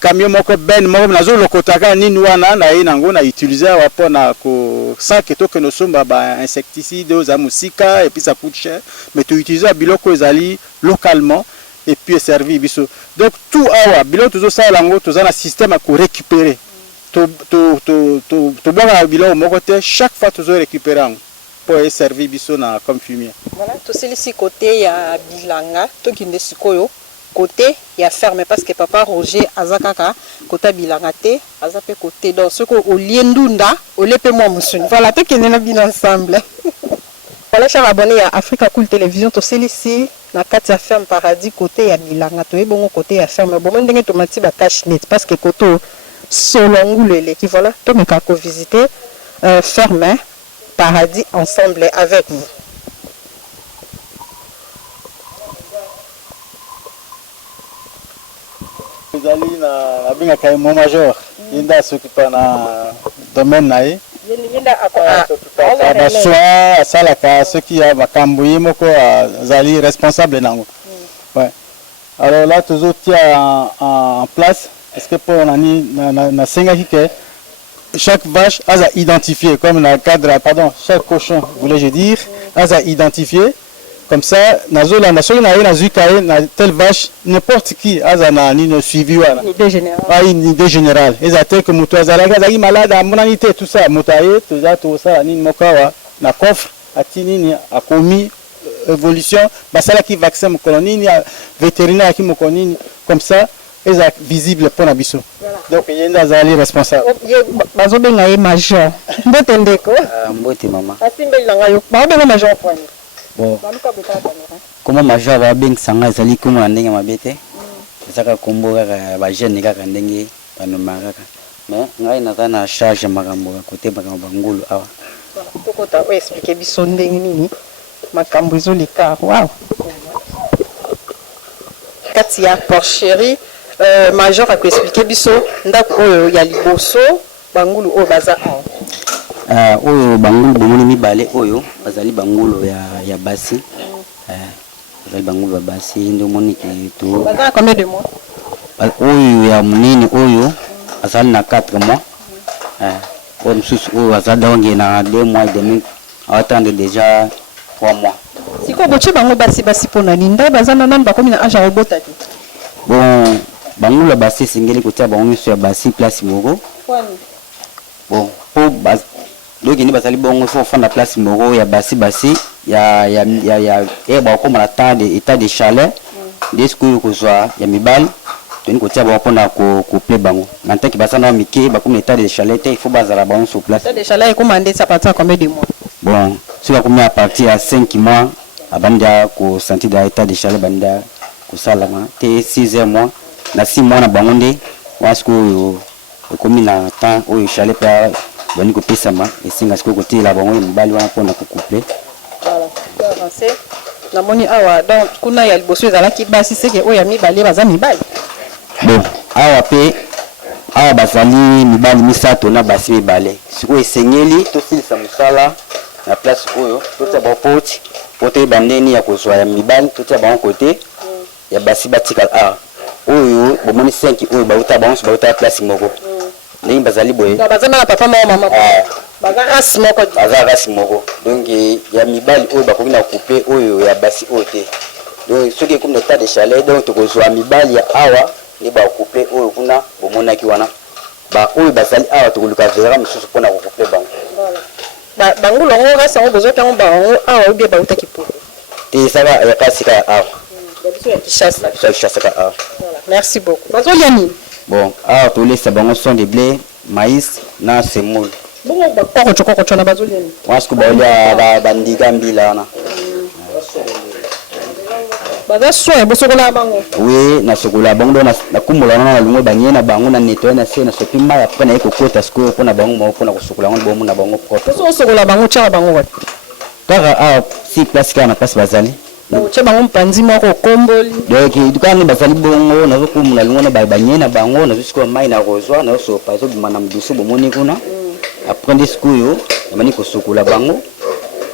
camion moko ben moko nazo lokotaka nini wana na yango na utiliser wapo na ko sans que to que no somba ba insecticide za musika et puis ça coûte cher mais tu utiliser biloko ezali localement et puis servi biso donc tout awa biloko tozo sala yango toza na système à ko récupérer to banga biloko moko te chaque fois tozo récupérer pour servir biso na comme fumier. Voilà, to celui-ci côté ya bilanga to kinde sikoyo côté ya ferme parce que papa Roger azakaka côté bilanga te azape côté donc ce ko oliendunda olepe moi musuni. Voilà, to kinde na bien ensemble. Voilà, chers abonnés à Africa Cool Télévision, to celui-ci na kati ya ferme paradis côté ya bilanga to ebongo côté ya ferme bon ndenge tomati ba cache net parce que côté Solongulele qui voilà, donc on peut visiter ferme paradis ensemble avec vous. Vous allez na binga kay mon major, inda s'occuper na domaine nae. Ba soa salaka ce qui a makambuye moko zali responsable nango. Ouais. Alors là toujours tient en place. Est-ce que pour na senga que chaque vache a identifié comme dans le cadre chaque cochon voulais-je dire a identifié comme ça nazola na soki na zukaye na telle vache n'importe qui a na ni suivi wana une idée générale ezate que muto azalaki malade amonanité tout ça mutaye tout ça ni mokawa na coffre atini a commis évolution basala ki vaccin mokoloni vétérinaire ki mokonini comme ça est visible pour la biso. Donc il y a des alliés responsables. Bazo benga ye major. Mbote ndeko. Mbote mama. Asimbe langa yo. Ba benga major point. Bon. Comment major va benga sanga ezali kuma ndenge mabete. Saka kombo kaka ba jeune kaka ndenge banoma kaka. Mais ngai naza na charge makambo côté makambo ngulu awa. Toko ta expliquer biso ndenge nini makambo ezoleka. Wow. Katia porcherie major a expliqué biso ndako oyo ya liboso bangulu oyo baza oyo bangulu bomoni mibale oyo bazali bangulu ya basi bazali bangulu ya basi ndo moni ke to baza combien de mois oyo ya munini oyo azali na 4 mois oyo msusu oyo azali donge na 2 mois et demi attendre déjà 3 mois siko boche bango basi pona ninda baza na nani bakomi na age robota ti bon bangula basi singeli kotia bango sur basi place moko bon po bas donc ni basali bongo faut fond la place moko ya basi ya ba ko mala état de chaleur discours ko soit ya mibali toni kotia bango pona ko couper bango maintenant ki basana mike ba comme état de chaleur il faut bazala bango sur place état de chaleur est commandé ça partir combien de mois bon sur comme à partir à 5 mois abanda ko sentir da état de chaleur banda ko salama te 6 mois na 6 mois na bangonde wasko komi na temps oyo chaleur pa bani ko pesama esinga siko côté la bango mbali wana pona ko couper voilà avancer na moni awa donc kuna ya liboso ezalaki basi seke oyo ya mibali baza mibali bon awa pe awa bazali mibali misato na basi mibale siko esengeli to silisa musala na place oyo to tsa pote bandeni ya kozwa ya mibali to tsa bango côté ya basi batika oyo bomoni 5 oyo bauta bango bauta place moko ndenge bazali boye baza na papa mama baza rasi moko donc ya mibali oyo bakoki na couper oyo ya basi oyo te donc soki comme état de chaleur donc tokozwa mibali ya awa ni ba couper oyo kuna bomonaki wana ba oyo bazali awa tokoluka vera mosusu mpona kokouper bango bango longo rasi yango bozwaki yango bango awa oyo bautaki po te saka ya kasika awa merci beaucoup. Bazoliani. Bon, alors tous les sabons sont de blé, maïs, na semoule. Bon, bakoko na bazoliani. Wasko baolia bandiga mbila na. Baza soin bosokola bango. Oui, na sokola bango na kumola na lungo banyena bango na nettoyer na se na sopima ya pena eko kota sko pona bango mo pona kosokola ngo bomuna bango kota. Sokola bango tshaka bango wat. Kaka si place kana place bazali. donc bango panzi moko komboli donc quand basali bongo nazo kumuna lingona banyena bango nazo siko mai na rozwa nazo sopa zo bimana mdusu bomoni kuna après ndisikuyo amani kosukula bango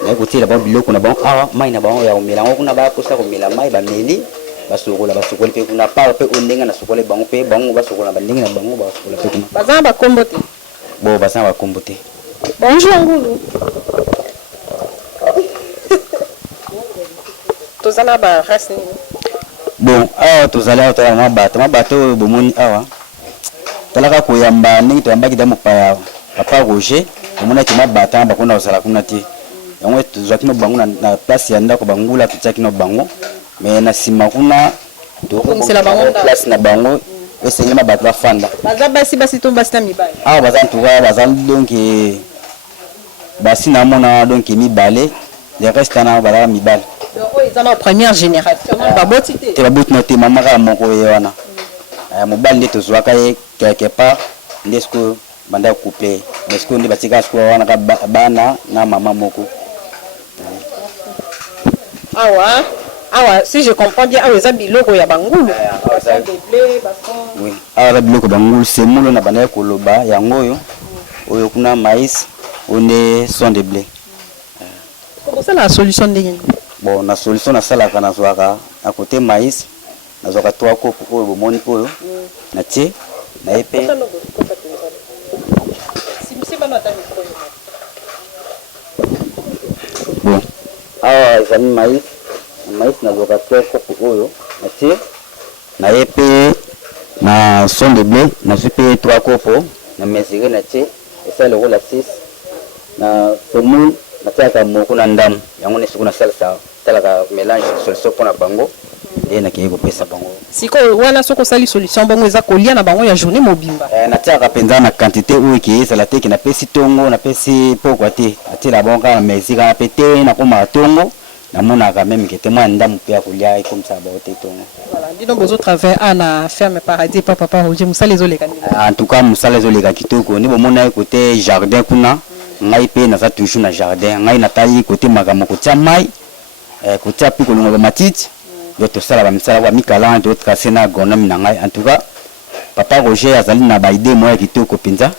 na kotela ba biloko na bango awa mai na bango ya omela ngo kuna ba kosa komela mai ba meli basukola pe kuna pa pe ondenga na sukola bango pe bango basukola bandenge na bango basukola pe kuna bazana ba kombote bon bazana ba kombote bonjour ngulu tozana ba race bon awa tozala to mabato bomoni awa talaka koyamba ningi to yambaki damu pa papa Roger omona ti mabata bakona osala kuna ti yango tozaki no bango na place ya ndako bangula tutaki no bango mais na sima kuna to komisela bango place na bango esengeli mabato bafanda baza basi to basi na mibale awa baza ntuka baza donc basi na mona donc mibale le reste na baza mibale ils ont la première génération baboti te baboti no te mama kala moko ye wana mobali nde tozwaka ye quelque part nde siko banda couple mais siko nde batika siko wana ka bana na mama moko awa si je comprends bien awa eza biloko ya bangulu oui awa biloko bangulu semulo na banda koloba yango oyo kuna maïs one son de blé c'est la solution ndenge bon na solution na salaka na zwaka à côté maïs na zwaka 3 kopo oyo bomoni oyo na tie na epe bon awa ezali maïs na zwaka 3 kopo oyo na tie na epe na son de blé na supe 3 kopo na mesure na tie esa le rôle 6 na semoule na tiaka moko na ndamu yango ne siku na salsa talaka mélange solution pour na bango et na kieko pesa bango siko wana soko sali solution bango eza kolia na bango ya journée mobimba na tiaka penza na quantité ou qui est la teke na pesi tongo na pesi poko te atila bango na mesika na pete na koma tongo na mona quand même que témoin ndamu pia kolia et comme ça ba ote tongo voilà dino bozo travail na ferme paradis papa Roger musala ezoleka en tout cas musala ezoleka kitoko ni bomona côté jardin kuna ngai pe na za toujours na jardin ngai na tayi côté makambo kotia mai kotia pi kolonga matiti yo to sala ba misala wa mikala ndo tracé na gonomi na ngai en tout cas papa Roger azali na ba idée moya kitoko pinza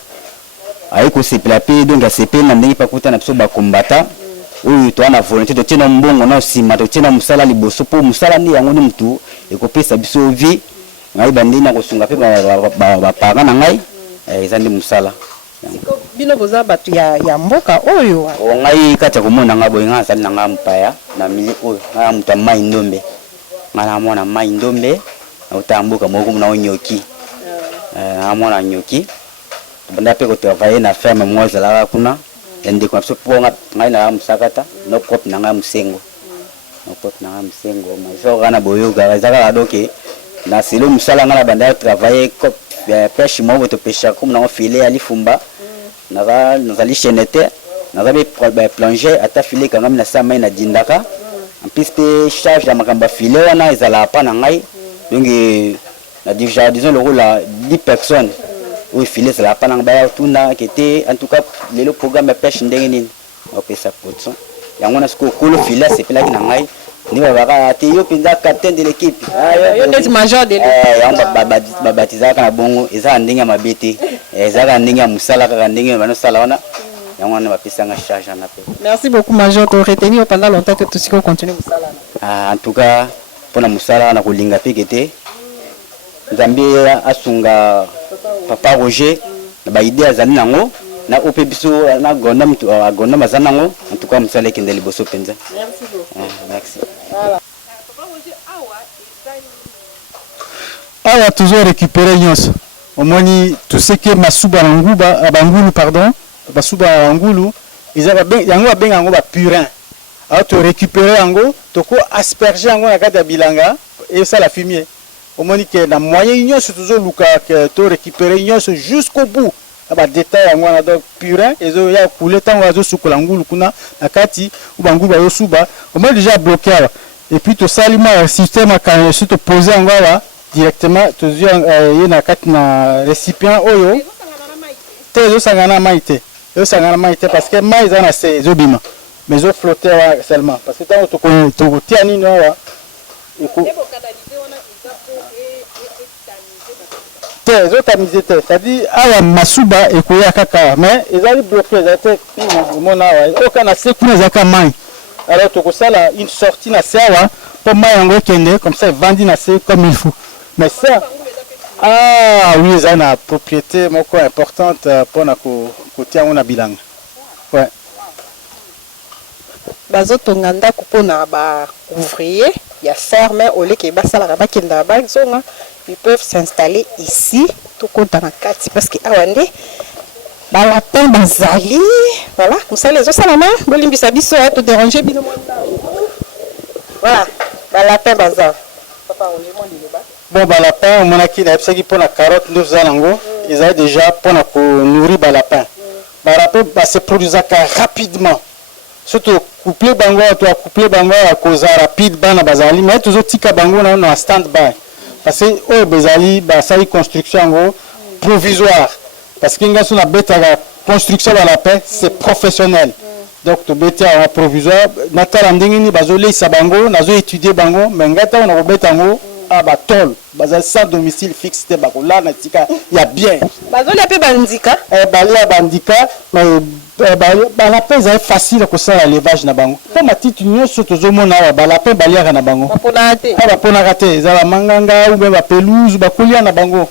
ai ko sepela pe donc asepe na ndenge pa kuta na biso ba kombata oyo to ana volonté to tina mbongo na sima to tina musala liboso po musala ndi yango ni mtu ekopesa biso vie ngai bandi na kosunga pe ba parents na ngai ezandi musala bino boza batu ya mboka oyo ngai kati ya komona nga boye nga azali na nga mpaya na mili oyo nga mutu ya mai ndombe nga na mwana mai ndombe na uta mboka moko na onyoki na mwana nyoki banda pe ko travailler na ferme mo ezalaka kuna ndeko na biso po ngai na musakata no propre na nga musengo major kana boyo ga ezaka doke na silo musala nga na banda travailler pêche mo to pêcher comme na filet ali fumba nazali chenete nazabe plonger ata filet kangami na sama na dindaka en plus pe charge ya makamba filet wana ezala pa na ngai donc na déjà disons le rôle à 10 personnes oui filet c'est la pa na ba tuna kete en tout cas le programme pêche ndenge nini on peut ça pour yango na siko kolo filet c'est pela ki na ngai ni baba te yo pinda capitaine de l'équipe yo net major de l'équipe babatiza kana bongo eza ndenge mabete eza ndenge musala ka ndenge bano sala wana yango na bapesa nga charge na pe merci beaucoup major to retenir pendant longtemps que tout ce qu'on continue musala en tout cas pour na musala na kolinga pe kete Nzambe asunga papa Roger na ba idée azali nango na ope biso na gonda mtu agonda mazana ngo en tout cas musala kende liboso penza merci beaucoup merci voilà papa Roger awa toujours récupérer nyos omoni tout ce que masuba nguba bangulu pardon basuba ngulu izaba ben yango benga ngo ba purin awa to récupérer yango to ko asperger yango na kati ya bilanga et ça la fumier omoni que na moyen nyos toujours luka que to récupérer nyos jusqu'au bout ba détail yango na donc purin ezo ya couler tango azo sukola ngulu kuna na kati ubangulu ba yosuba omoni déjà bloqué et puis to salima système quand se to poser yango là directement toujours na kati na récipient oyo te ezo sangana maite parce que mai za na se ezo bima mais ezo flotter seulement parce que tant to tia nini awa te ezotamize te, c'est-à-dire awa masuba ekoya kaka mais ezali bloqué ezate mona awa oka na se kuna ezaka mai. Alors tokosala une sortie na se awa po mai yango ekende comme ça evandi na se comme il faut. Mais ça ah oui, ezali na propriété moko importante mpona kotia yango na bilanga. Ouais. Bazotonga ndako mpona baouvrier ya ferme oleke basalaka bakenda bazonga, ils peuvent s'installer ici tout compte na kati parce que awa nde balapin bazali voilà mosala ezosalama bolimbisa biso ya to déranger bino mwana voilà balapin bazali papa olemoni bon balapin omonaki nayebisaki mpona carotte nde tozala yango ezali déjà mpona konourrir balapin. Balapin se produisaka rapidement surtout couplé bango to couplé bango à cause rapide bana bazali mais tozotika bango na stand by parce que oyo bezali basali construction yango provisoire parce que ngaso na betaka construction balapin c'est professionnel donc to beta en provisoire natala ndenge ni bazoleisa bango nazo étudier bango mais ngata na kobeta yango a batol bazali sans domicile fixe te bakola na tika ya bien bazoli pe bandika balia bandika mais balapin ezali facile kosala élevage na bango mpo matiti nyonso tozomona awa balapin baliaka na bango baponaka te eza bamanganga ou bien bapelouse bakolia na bango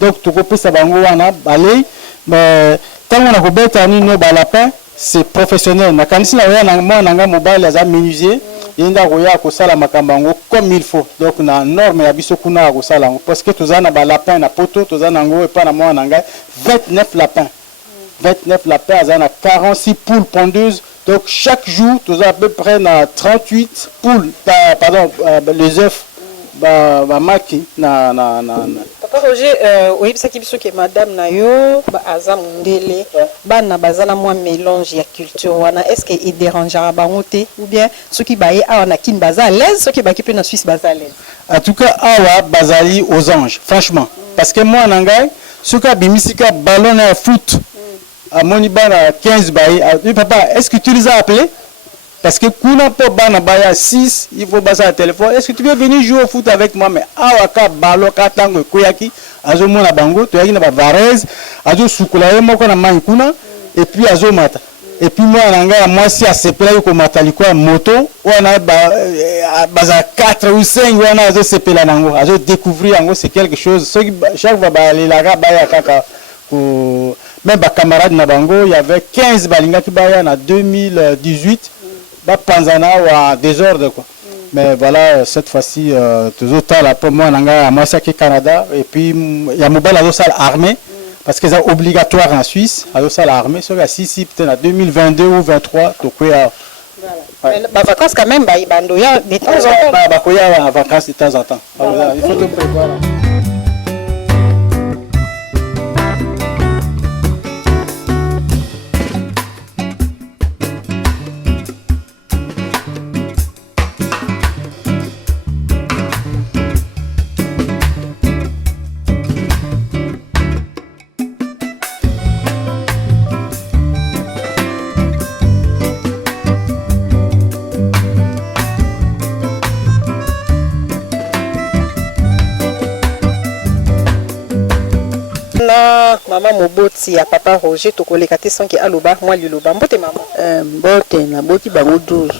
donc tokopesa bango wana balei ntango na kobeta nino balapin c'est professionnel nakanisi na oya na mwana nanga mobali aza menuisier yenda koya kosala makambo yango comme il faut donc na norme ya biso kuna ya kosala yango parce que toza na balapin na poto toza nango epa na mwana nanga 29 lapins 29 lapins aza na 46 poules pondeuses donc chaque jour toza à peu près na 38 poules pardon les œufs bamaki na Papa Roger oyebisaki biso ke madame na yo aza mondele bana bazala mwa mélange ya culture wana est-ce que il dérangera bango te ou bien soki baye awa na kin baza à l'aise soki baki pe na Suisse baza à l'aise? En tout cas awa bazali aux anges franchement parce que moi nangai soki abimisika ballon na foot amoni bana 15 baye papa est-ce que tu les as appelés? Parce que kuna po bana baya 6 il faut passer à téléphone est-ce que tu veux venir jouer au foot avec moi mais awaka balo katango koyaki azo mona bango to yaki na ba varese azo sukula ye moko na mai kuna et puis azo mata et puis moi nanga moi si a sepela ko mata liko moto wana baza 4 ou 5 wana azo sepela nango azo découvrir yango c'est quelque chose ce qui chaque fois ba lelaka baya kaka ko même ba camarade na bango il y avait 15 balinga ki baya na 2018 Panzana ou à désordre quoi. Mais voilà cette fois-ci toujours là pour moi nanga moi c'est que Canada et puis il y a mobile à salle armée parce que c'est obligatoire en Suisse à salle armée sur la 6 peut-être en 2022 ou 23 donc voilà. Bah vacances quand même bah bandoya de temps en temps. Bah koya vacances de temps en temps. Il faut te prévoir. Maman Moboti à papa Roger tokoleka te sanki aloba moi liloba mbote maman mbote na boti bango 12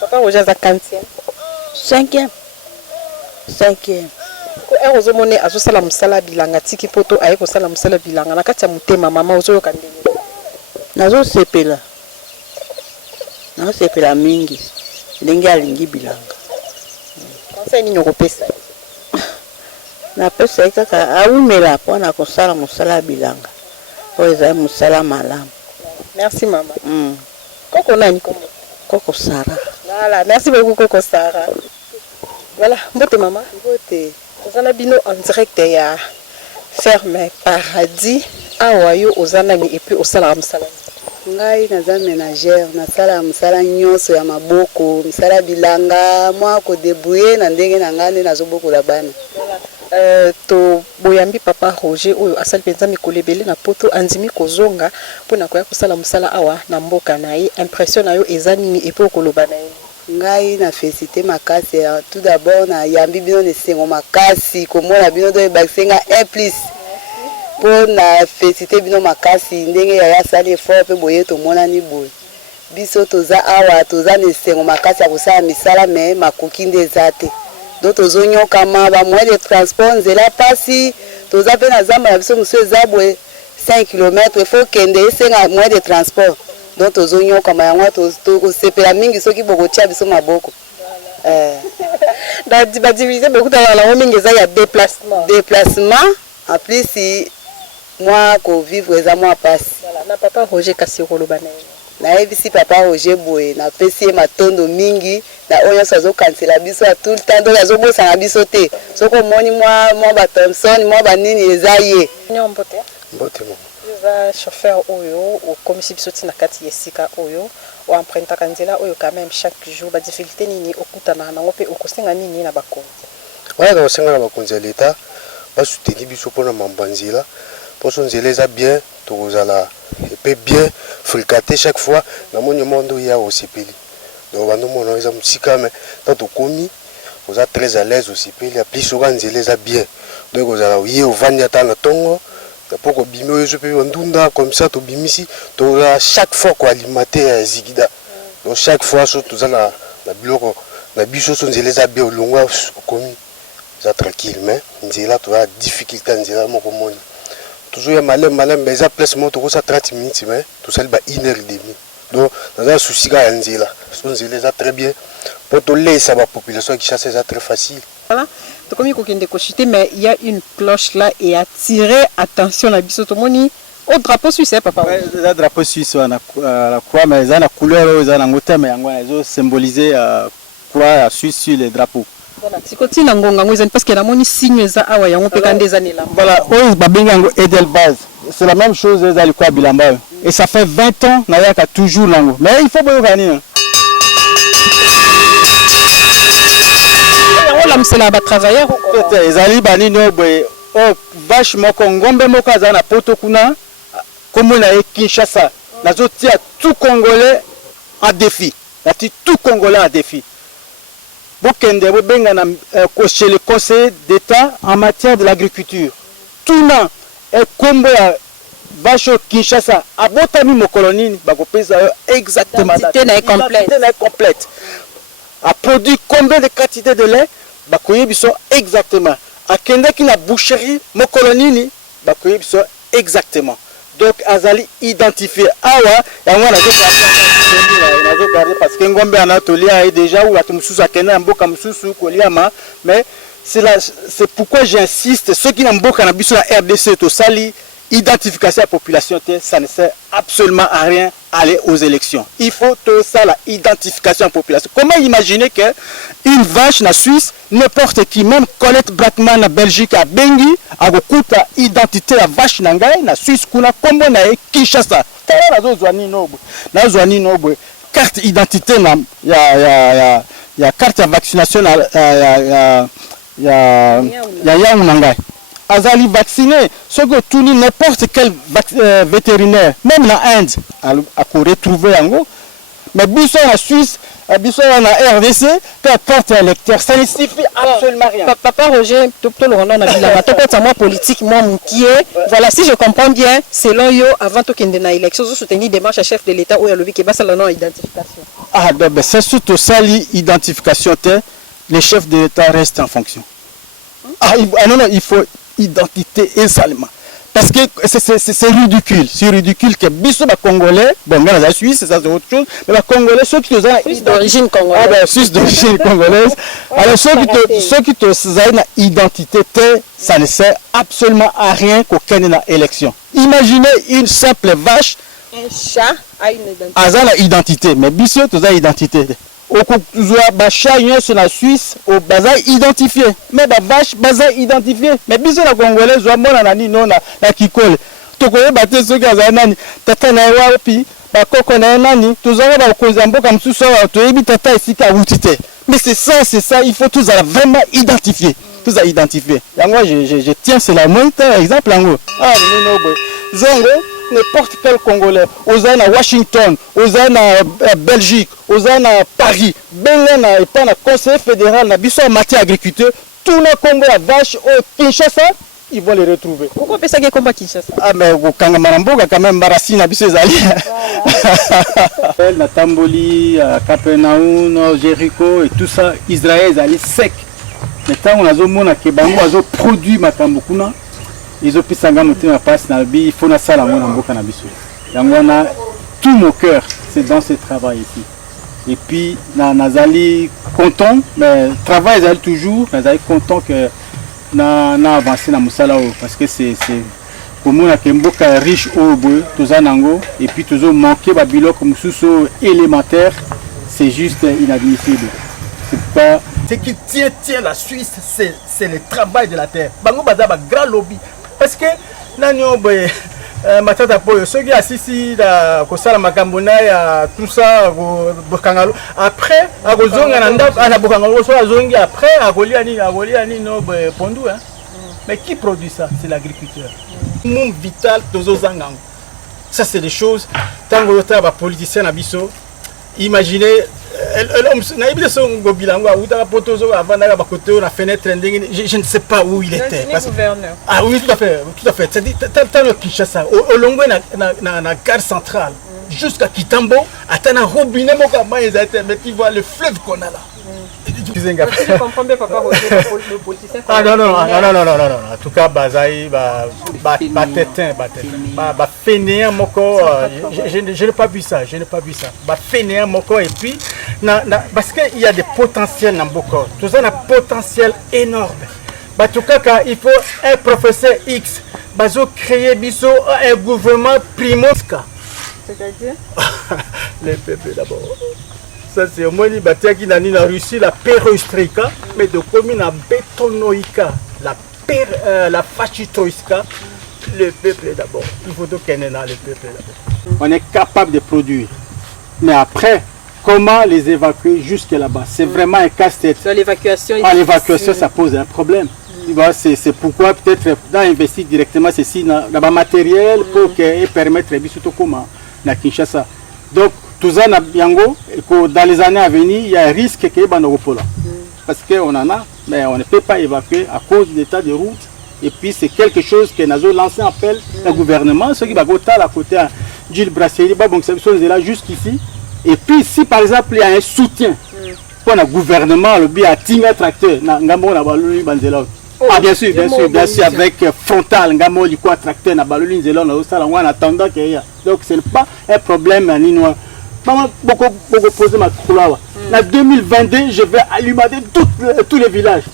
papa Roger za 5e ko erozo mone azo sala musala bilanga tiki poto aye ko sala musala bilanga na kati ya mutema mama ozo yoka ndenge nazo sepela mingi ndenge alingi bilanga conseil nini okopesa na pesa kaka aumela pona kosala musala bilanga oyo ezali musala malamu. Merci maman. Koko nani kombo? Koko Sarah. Voilà, merci beaucoup Koko Sarah. Voilà, mbote maman. Mbote. Ozana bino en direct ya ferme Paradis awayo ozana ni et puis osala musala. Ngai naza ménagère nasala musala nyonso ya maboko musala bilanga moi ko débrouiller na ndenge na ngane nazobokola bana. to boyambi papa Roger oyo asali penza mikolebele na poto anzimi kozonga pona koya kosala musala awa na mboka na ye impression na yo eza nini epo koloba na ye ngai na félicité makasi tout d'abord na yambi bino nesengo makasi komona bino do bakisenga 1+ po na félicité bino makasi ndenge ya sali effort pe boye to mona ni boye biso toza awa toza nesengo makasi ya kosala misala me makoki nde eza te do tozonyokama bamoyen de transport nzela pasi toza mpe na zamba na biso mosu eza boye 5 km ifo kende esenga moyen de transport donc tozonyokama yango tosepela mingi soki bokotia biso maboko badivise bokutala lango mingi eza ya déplacement en plus moi kovivre eza mwa pasi na papa Roger kasi koloba na ye nayebisi papa Roger boye napesi ye matondo mingi na oyo nyonso azokanisela biso ya tout le temps donc azobosana biso te soki omoni mwa bathomson mwa banini eza ye mbote eza chauffeur oyo okomisi biso ntina kati ya esika oyo oempruntaka nzela oyo quand même chaque jour badifficulté nini okutanaka nango mpe okosenga nini na bakonzi wana nakosenga na bakonzi ya leta basuteni biso mpona mambo ya nzela mposo nzela eza bien tokozala epe bien fréquenté chaque fois namoni mondo ya osepeli donc bandomona eza mosika me tant tokomi oza très à l'aise osepeli ya plus oka nzela eza bien donc ozala oye ovandi ata na ntongo po kobimi oyo ezo mpe bandunda comme ça tobimisi toza chaque fois koalimate ya zigida donc chaque fois so toza na biloko na biso so nzela eza bien olongwa okomi eza tranquille mais nzela toza difficulté nzela moko moni toujours ya malem eza place mo tokosa 30 minutes mais tosali ba 1h30 donc naza souci ka ya nzela so nzela eza très bien po tolesa ba population qui chasse eza très facile. Voilà. Donc comme il faut mais il y a une cloche là et attirer attention la biso tomoni au drapeau suisse papa. Ouais, le drapeau suisse on a la croix mais ça la couleur ça na ngote mais yango ezo symboliser croix suisse sur le drapeau. Voilà, si continue ngonga ngwe parce que la moni signe za awa yango pe kande za nela. Voilà, oyo babenga ngo Edelbaz. C'est la même chose za likwa bilamba. Et ça fait 20 ans na yaka toujours nango. Mais il faut boyo gagner. C'est ba travailleur ezali bani no boye o vache moko ngombe moko azana na poto kuna comme na Kinshasa nazo tia tout congolais en défi nati tout congolais en défi bokende bobenga na chez le conseil d'état en matière de l'agriculture tout na e kombo ya vache Kinshasa abotami mokolonini bakopesa exactement l'identité est complète a produit combien de quantité de lait bakoye biso exactement akendaki na boucherie mokolonini bakoye biso exactement donc azali identifié awa yango nazo garder parce que ngombe anatolia déjà ou atu mususu akenda mboka mususu koliama mais c'est pourquoi j'insiste ceux qui na mboka na biso na RDC to sali identification de la population, ça ne sert absolument à rien aller aux élections. Il faut tout ça, la identification de la population. Comment imaginer qu'une vache na Suisse, n'importe qui, même Colette Blackman na Belgique, à Bengi, a beaucoup d'identité la vache nangai, na Suisse, kuna kombo na Kinshasa. Tala na zouani nobo. Carte identité na ya carte de vaccination ya nangai. Azali vacciné, ce que tout n'importe quel vétérinaire, même la Inde, a retrouvé en gros. Mais biso en Suisse, biso en RDC, per carte électeur, ça ne signifie absolument rien. Papa Roger, tout le monde a dit la c'est moi politique, moi qui est. Voilà, si je comprends bien, selon yo, avant tout qu'il y ait une élection, vous soutenez des marches à chef de l'État ou à l'objet qui base la non-identification. Ah, ben c'est surtout ça l'identification, les chefs de l'État restent en fonction. Ah non, il faut identité insalement. Parce que c'est ridicule que biso ba congolais, bon là la Suisse ça c'est autre chose, mais les congolais ceux qui ont d'origine congolaise. Ah ben Suisse d'origine congolaise. Alors ceux qui ont une identité, ça ne sert absolument à rien qu'aucune élection. Imaginez une simple vache, un chat a une identité. A une identité, mais biso tu as une identité. Ba chat sur la Suisse au bazar identifié mais ba vache bazar identifié mais biso la congolais zo mona nani non na kikole to ko yebate so kaza nani tata na wapi ba koko na nani to zo ba konza mboka msusu wa to yebi tata isika wutite mais c'est ça il faut tous vraiment identifier tous à identifier. Moi, je tiens, c'est la moindre exemple. Ah, Zongo, n'importe quel Congolais, aux à Washington, aux à Belgique, aux à Paris, Belén, et pas le conseil fédéral, na biso matière agriculteur, tout le Congo, la vache, au Kinshasa, ils vont les retrouver. Pourquoi on peut ça combat Kinshasa? Ah, mais au Kangamarambouga, quand même, Barassi, na biso ezali. Na Tamboli, Capernaum, Jéricho, et tout ça, Israël, ezali sec. Maintenant, on a zomona que bango azo produit makambukuna. Ils ont pu s'engager à passe na bi, il faut na sala mona mboka na biso. Yangwana tout mon cœur, c'est dans ce travail ici. Et puis nazali content, mais travail nazali toujours, nazali content que na avancé na musala parce que c'est pour moi que mboka riche au bout, tous nango et puis toujours manquer ba biloko comme sous élémentaire, c'est juste inadmissible. C'est pas ce qui tient la Suisse, c'est le travail de la terre. Bango baza ba grand lobby parce que nanyo boy matata poyo soki asisi da kosala makambo na ya tout ça bokangalo après akozonga na ndako ana bokangalo so azongi après akolia ni no pondu hein. Mais qui produit ça? C'est l'agriculteur. Monde vital tozo zangango. Ça c'est des choses tango yota ba politicien na biso. Imaginez je ne sais pas où il était. Ah oui, tout à fait. C'est-à-dire, tant le Kinshasa, au long de la gare centrale, jusqu'à Kitambo, à un robinet, mais tu vois le fleuve qu'on a là. Tu comprends bien, papa, le politicien. Ah non. En tout cas, Bazaï, fainéant moko, je n'ai pas vu ça. Fainéant moko et puis, parce qu'il y a des potentiels dans Boko. Tout ça a un potentiel énorme. En tout cas, il faut un professeur X, bazo créer biso un gouvernement primosca. C'est-à-dire les peuples d'abord. Ça c'est au moins qui n'a ni la Russie la perestroïka, mais de commune la bétonoïka, la fascistroïka, le peuple d'abord. Il faut donc qu'il y ait le peuple d'abord. On est capable de produire, mais après, comment les évacuer jusque là-bas? C'est vraiment un casse-tête. L'évacuation, ça pose un problème. C'est pourquoi peut-être d'investir directement ceci dans le matériel pour permettre de faire comment na Kinshasa. Donc, tout ça, dans les années à venir, il y a un risque qu'il y ait un parce qu'on en a, mais on ne peut pas évacuer à cause de l'état de route. Et puis, c'est quelque chose que nous avons lancé un appel au gouvernement. Ceux qui vont à côté de Gilles Brasserie, c'est là jusqu'ici. Et puis, si par exemple, il y a un soutien pour le gouvernement, le bien à Tinga Tracteur, ah, bien sûr, avec frontal, ngamo du quoi tracteur na balolin zelon na osala en attendant qu'il y a. Donc ce n'est pas un problème à Ninois. Beaucoup poser ma couleur. En 2022, je vais alimenter tous les villages.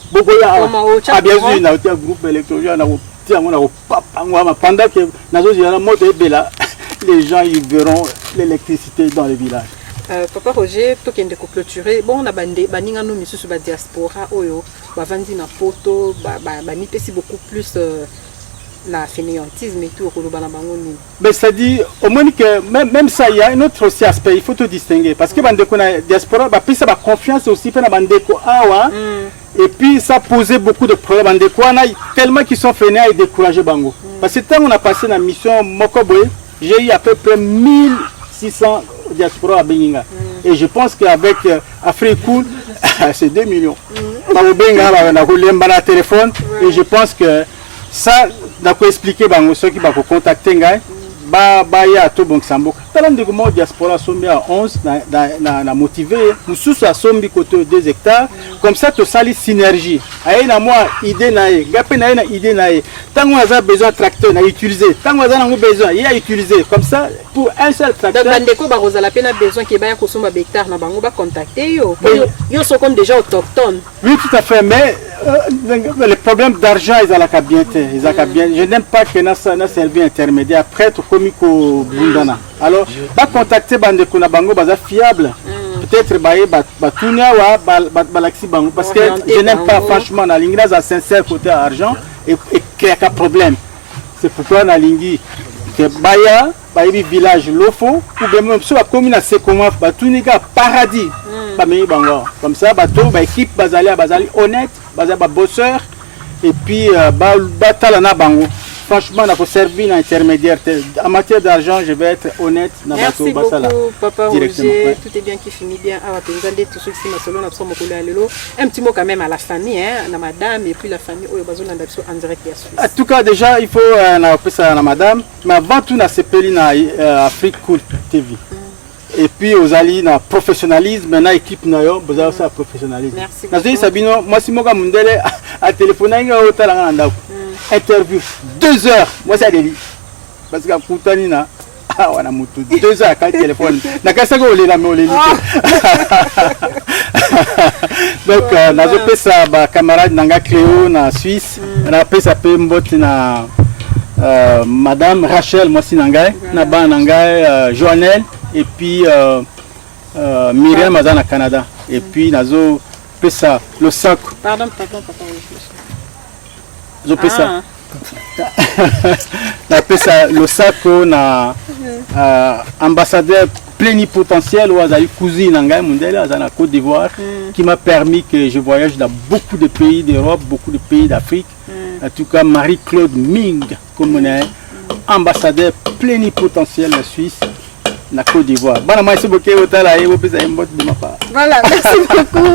Ah bien sûr, il y a un groupe électoral, pendant que les gens ils verront l'électricité dans les villages. Papa Roger, toi qui es clôturé, bon, on a bandé, baninga nous sur la diaspora, oyo, bavandi na poto, bani pesi beaucoup plus la fainéantisme et tout, mais ça dit, au moins que même ça, il y a un autre aussi aspect, il faut te distinguer, parce que bandeko na diaspora, bah puis ça va confiance aussi pour na bandeko awa, et puis ça posait beaucoup de problèmes bandeko, on a tellement qu'ils sont fainéants et découragés bango, parce que tant on a passé la mission Mokoboé, j'ai eu à peu près 1600 diaspora à Beninga. Et je pense qu'avec Afrique Cool, c'est 2 millions. On a téléphone et je pense que ça, d'accord expliquer ceux qui vont contacter ya to bon samboka. Talam de comment diaspora sombi à 11 na motivé, nous sous à sombi côté 2 hectares, comme ça to sali synergie. Aïe na moi idée nae, gapé na idée nae. Tant on a besoin de tracteur na utiliser, tant on a besoin, il a utilisé comme ça pour un seul tracteur. Donc bandeko ba rozala pena besoin que ba ya kosomba hectare na bango ba contacter yo. Yo sont comme déjà autochtones. Oui tout à fait, mais le problème d'argent ils ont la cabiente, je n'aime pas que na servi intermédiaire prêtre komiko bundana. Alors ba contacter bandeko na bango baza fiable. Peut-être batunia wa balaxi bango parce que je n'aime pas franchement na lingras à sincère côté argent et créer un problème. C'est pourquoi na lingi que baya bayebi village lofo ou bien même sur la commune à Sekoma batuniga paradis ba meyi bango. Comme ça bato ba équipe bazali honnête, bazali ba bosseur et puis batalana bango. Franchement, on a servi un intermédiaire. En matière d'argent, je vais être honnête. Merci beaucoup, Papa Roger. Tout est bien qui finit bien. Un petit mot quand même à la famille, hein, à madame et puis la famille. En direct. En tout cas, déjà, il faut appeler ça à madame. Mais avant tout, on a CPL dans Afrique Cool TV. Et puis, aux alliés, dans le professionnalisme, maintenant, l'équipe, vous avez ça professionnalisme. Merci beaucoup. Sabino, moi, si je suis à téléphoner, je vais interview 2 heures, moi c'est Adélie parce que Poutanina ah on a moto 2 heures quand téléphone na kasa ko lela me oleli donc na zo pesa ba camarade nanga Cléo na Suisse na pesa pe mboti na madame Rachel moi sinangai na ba nangai Joannelle et puis Myriam Mazana Canada et puis nazo pesa le sac pardon papa Zopesa. Na pesa Losako na ambassadeur plénipotentiel ou azali cousine ngai mundele azana Côte d'Ivoire qui m'a permis que je voyage dans beaucoup de pays d'Europe, beaucoup de pays d'Afrique. En tout cas Marie-Claude Ming comme on est ambassadeur plénipotentiel en Suisse. La Côte d'Ivoire. Voilà, merci beaucoup. Voilà, merci beaucoup.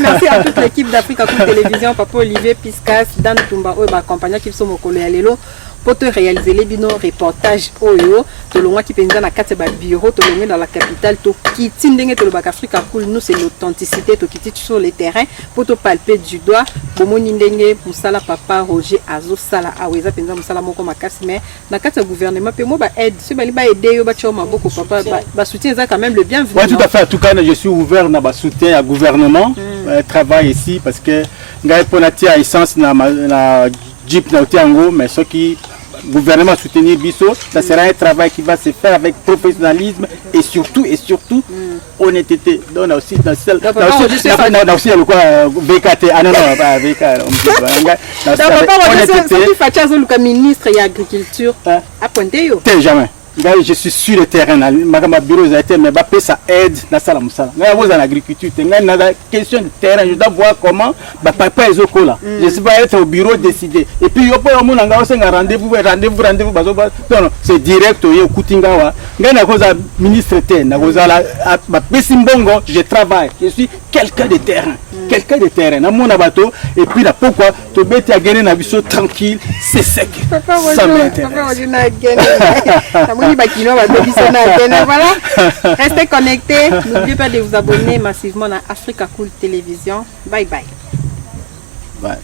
Merci à toute l'équipe d'Africa Cool Télévision, Papa Olivier Piscas, Dan Tumba, accompagnant qui sont au Colère pour te réaliser les binômes reportages Oyo, de l'on qui pense dans la bureau, de l'on dans la capitale, to qui tindenge to le bac Africa Cool, nous c'est l'authenticité, to qui sur les terrains, pour te palper du doigt, pour mon indenge, Moussala Papa Roger Azo Sala, Aweza Penza Moussala Moko Makasi, mais na carte gouvernement, puis moi aide, ce bali ba aider, ba choma beaucoup papa, ba soutien ça quand même le bienvenu. Oui, tout à fait. En tout cas, je suis ouvert na ba soutien à gouvernement, travail ici parce que ngai ponati a essence na Jeep na Otiango, mais ce qui gouvernement soutenir Bisso, ça sera un travail qui va se faire avec professionnalisme et surtout honnêteté. Donc on a aussi le quoi VKT. Ah non pas VK. Honnêteté. Ministre et agriculture à pointer yo. Jamais. Je suis sur le terrain, ma bureau a été, mais ça aide dans la musala. Vous en agriculture, la question de terrain, je dois voir comment papa est au cola. Je ne sais pas être au bureau décider. Et puis, il y a un rendez-vous, non, c'est direct au Kutingawa. Ministre, je travaille, je suis quelqu'un de terrain. Quelqu'un de terrain, dans mon abateau, et puis là, pourquoi tu bêtes à gagner un biseau tranquille, c'est sec. Ça m'intéresse. Voilà. Restez connectés. N'oubliez pas de vous abonner massivement à Africa Cool Télévision. Bye bye. Bye.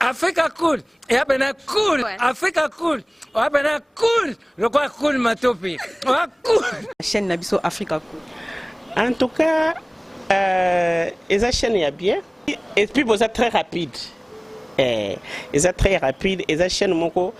Africa cool. Et après cool. Africa cool. Après cool. Le quoi cool matopi. Cool. La chaîne Nabiso Africa cool. En tout cas, les chaînes y a bien. Et puis vous êtes très rapide. Ils sont très rapides. Les chaînes moko,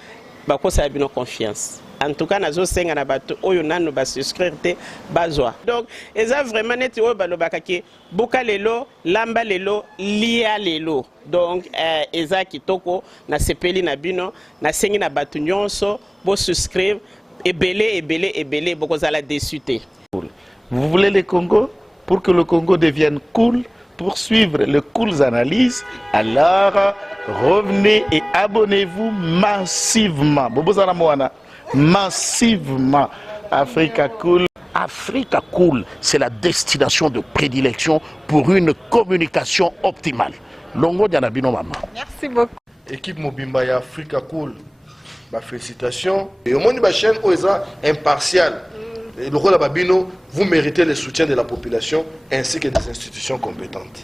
bako ça a bien confiance. En tout cas, nazo senga na bato oyo nanu ba souscrire te bazwa. Donc, ils ont vraiment neti oyo balobaka ke boka lelo, lamba lelo, lia lelo. Donc, ils ont kitoko na sepeli na bino, na sengi na bato nyonso bo souscrire ebele boko zala déçuté. Vous voulez le Congo pour que le Congo devienne cool, pour suivre les cool analyses, alors revenez et abonnez-vous massivement. Bobozana Moana. Massivement. Africa Cool. Africa Cool, c'est la destination de prédilection pour une communication optimale. Longo Dianabino Mama. Merci beaucoup. Équipe Mobimba et Africa Cool, bah, félicitations. Et au monde de la chaîne, impartial. Et le rôle de Babino, vous méritez le soutien de la population ainsi que des institutions compétentes.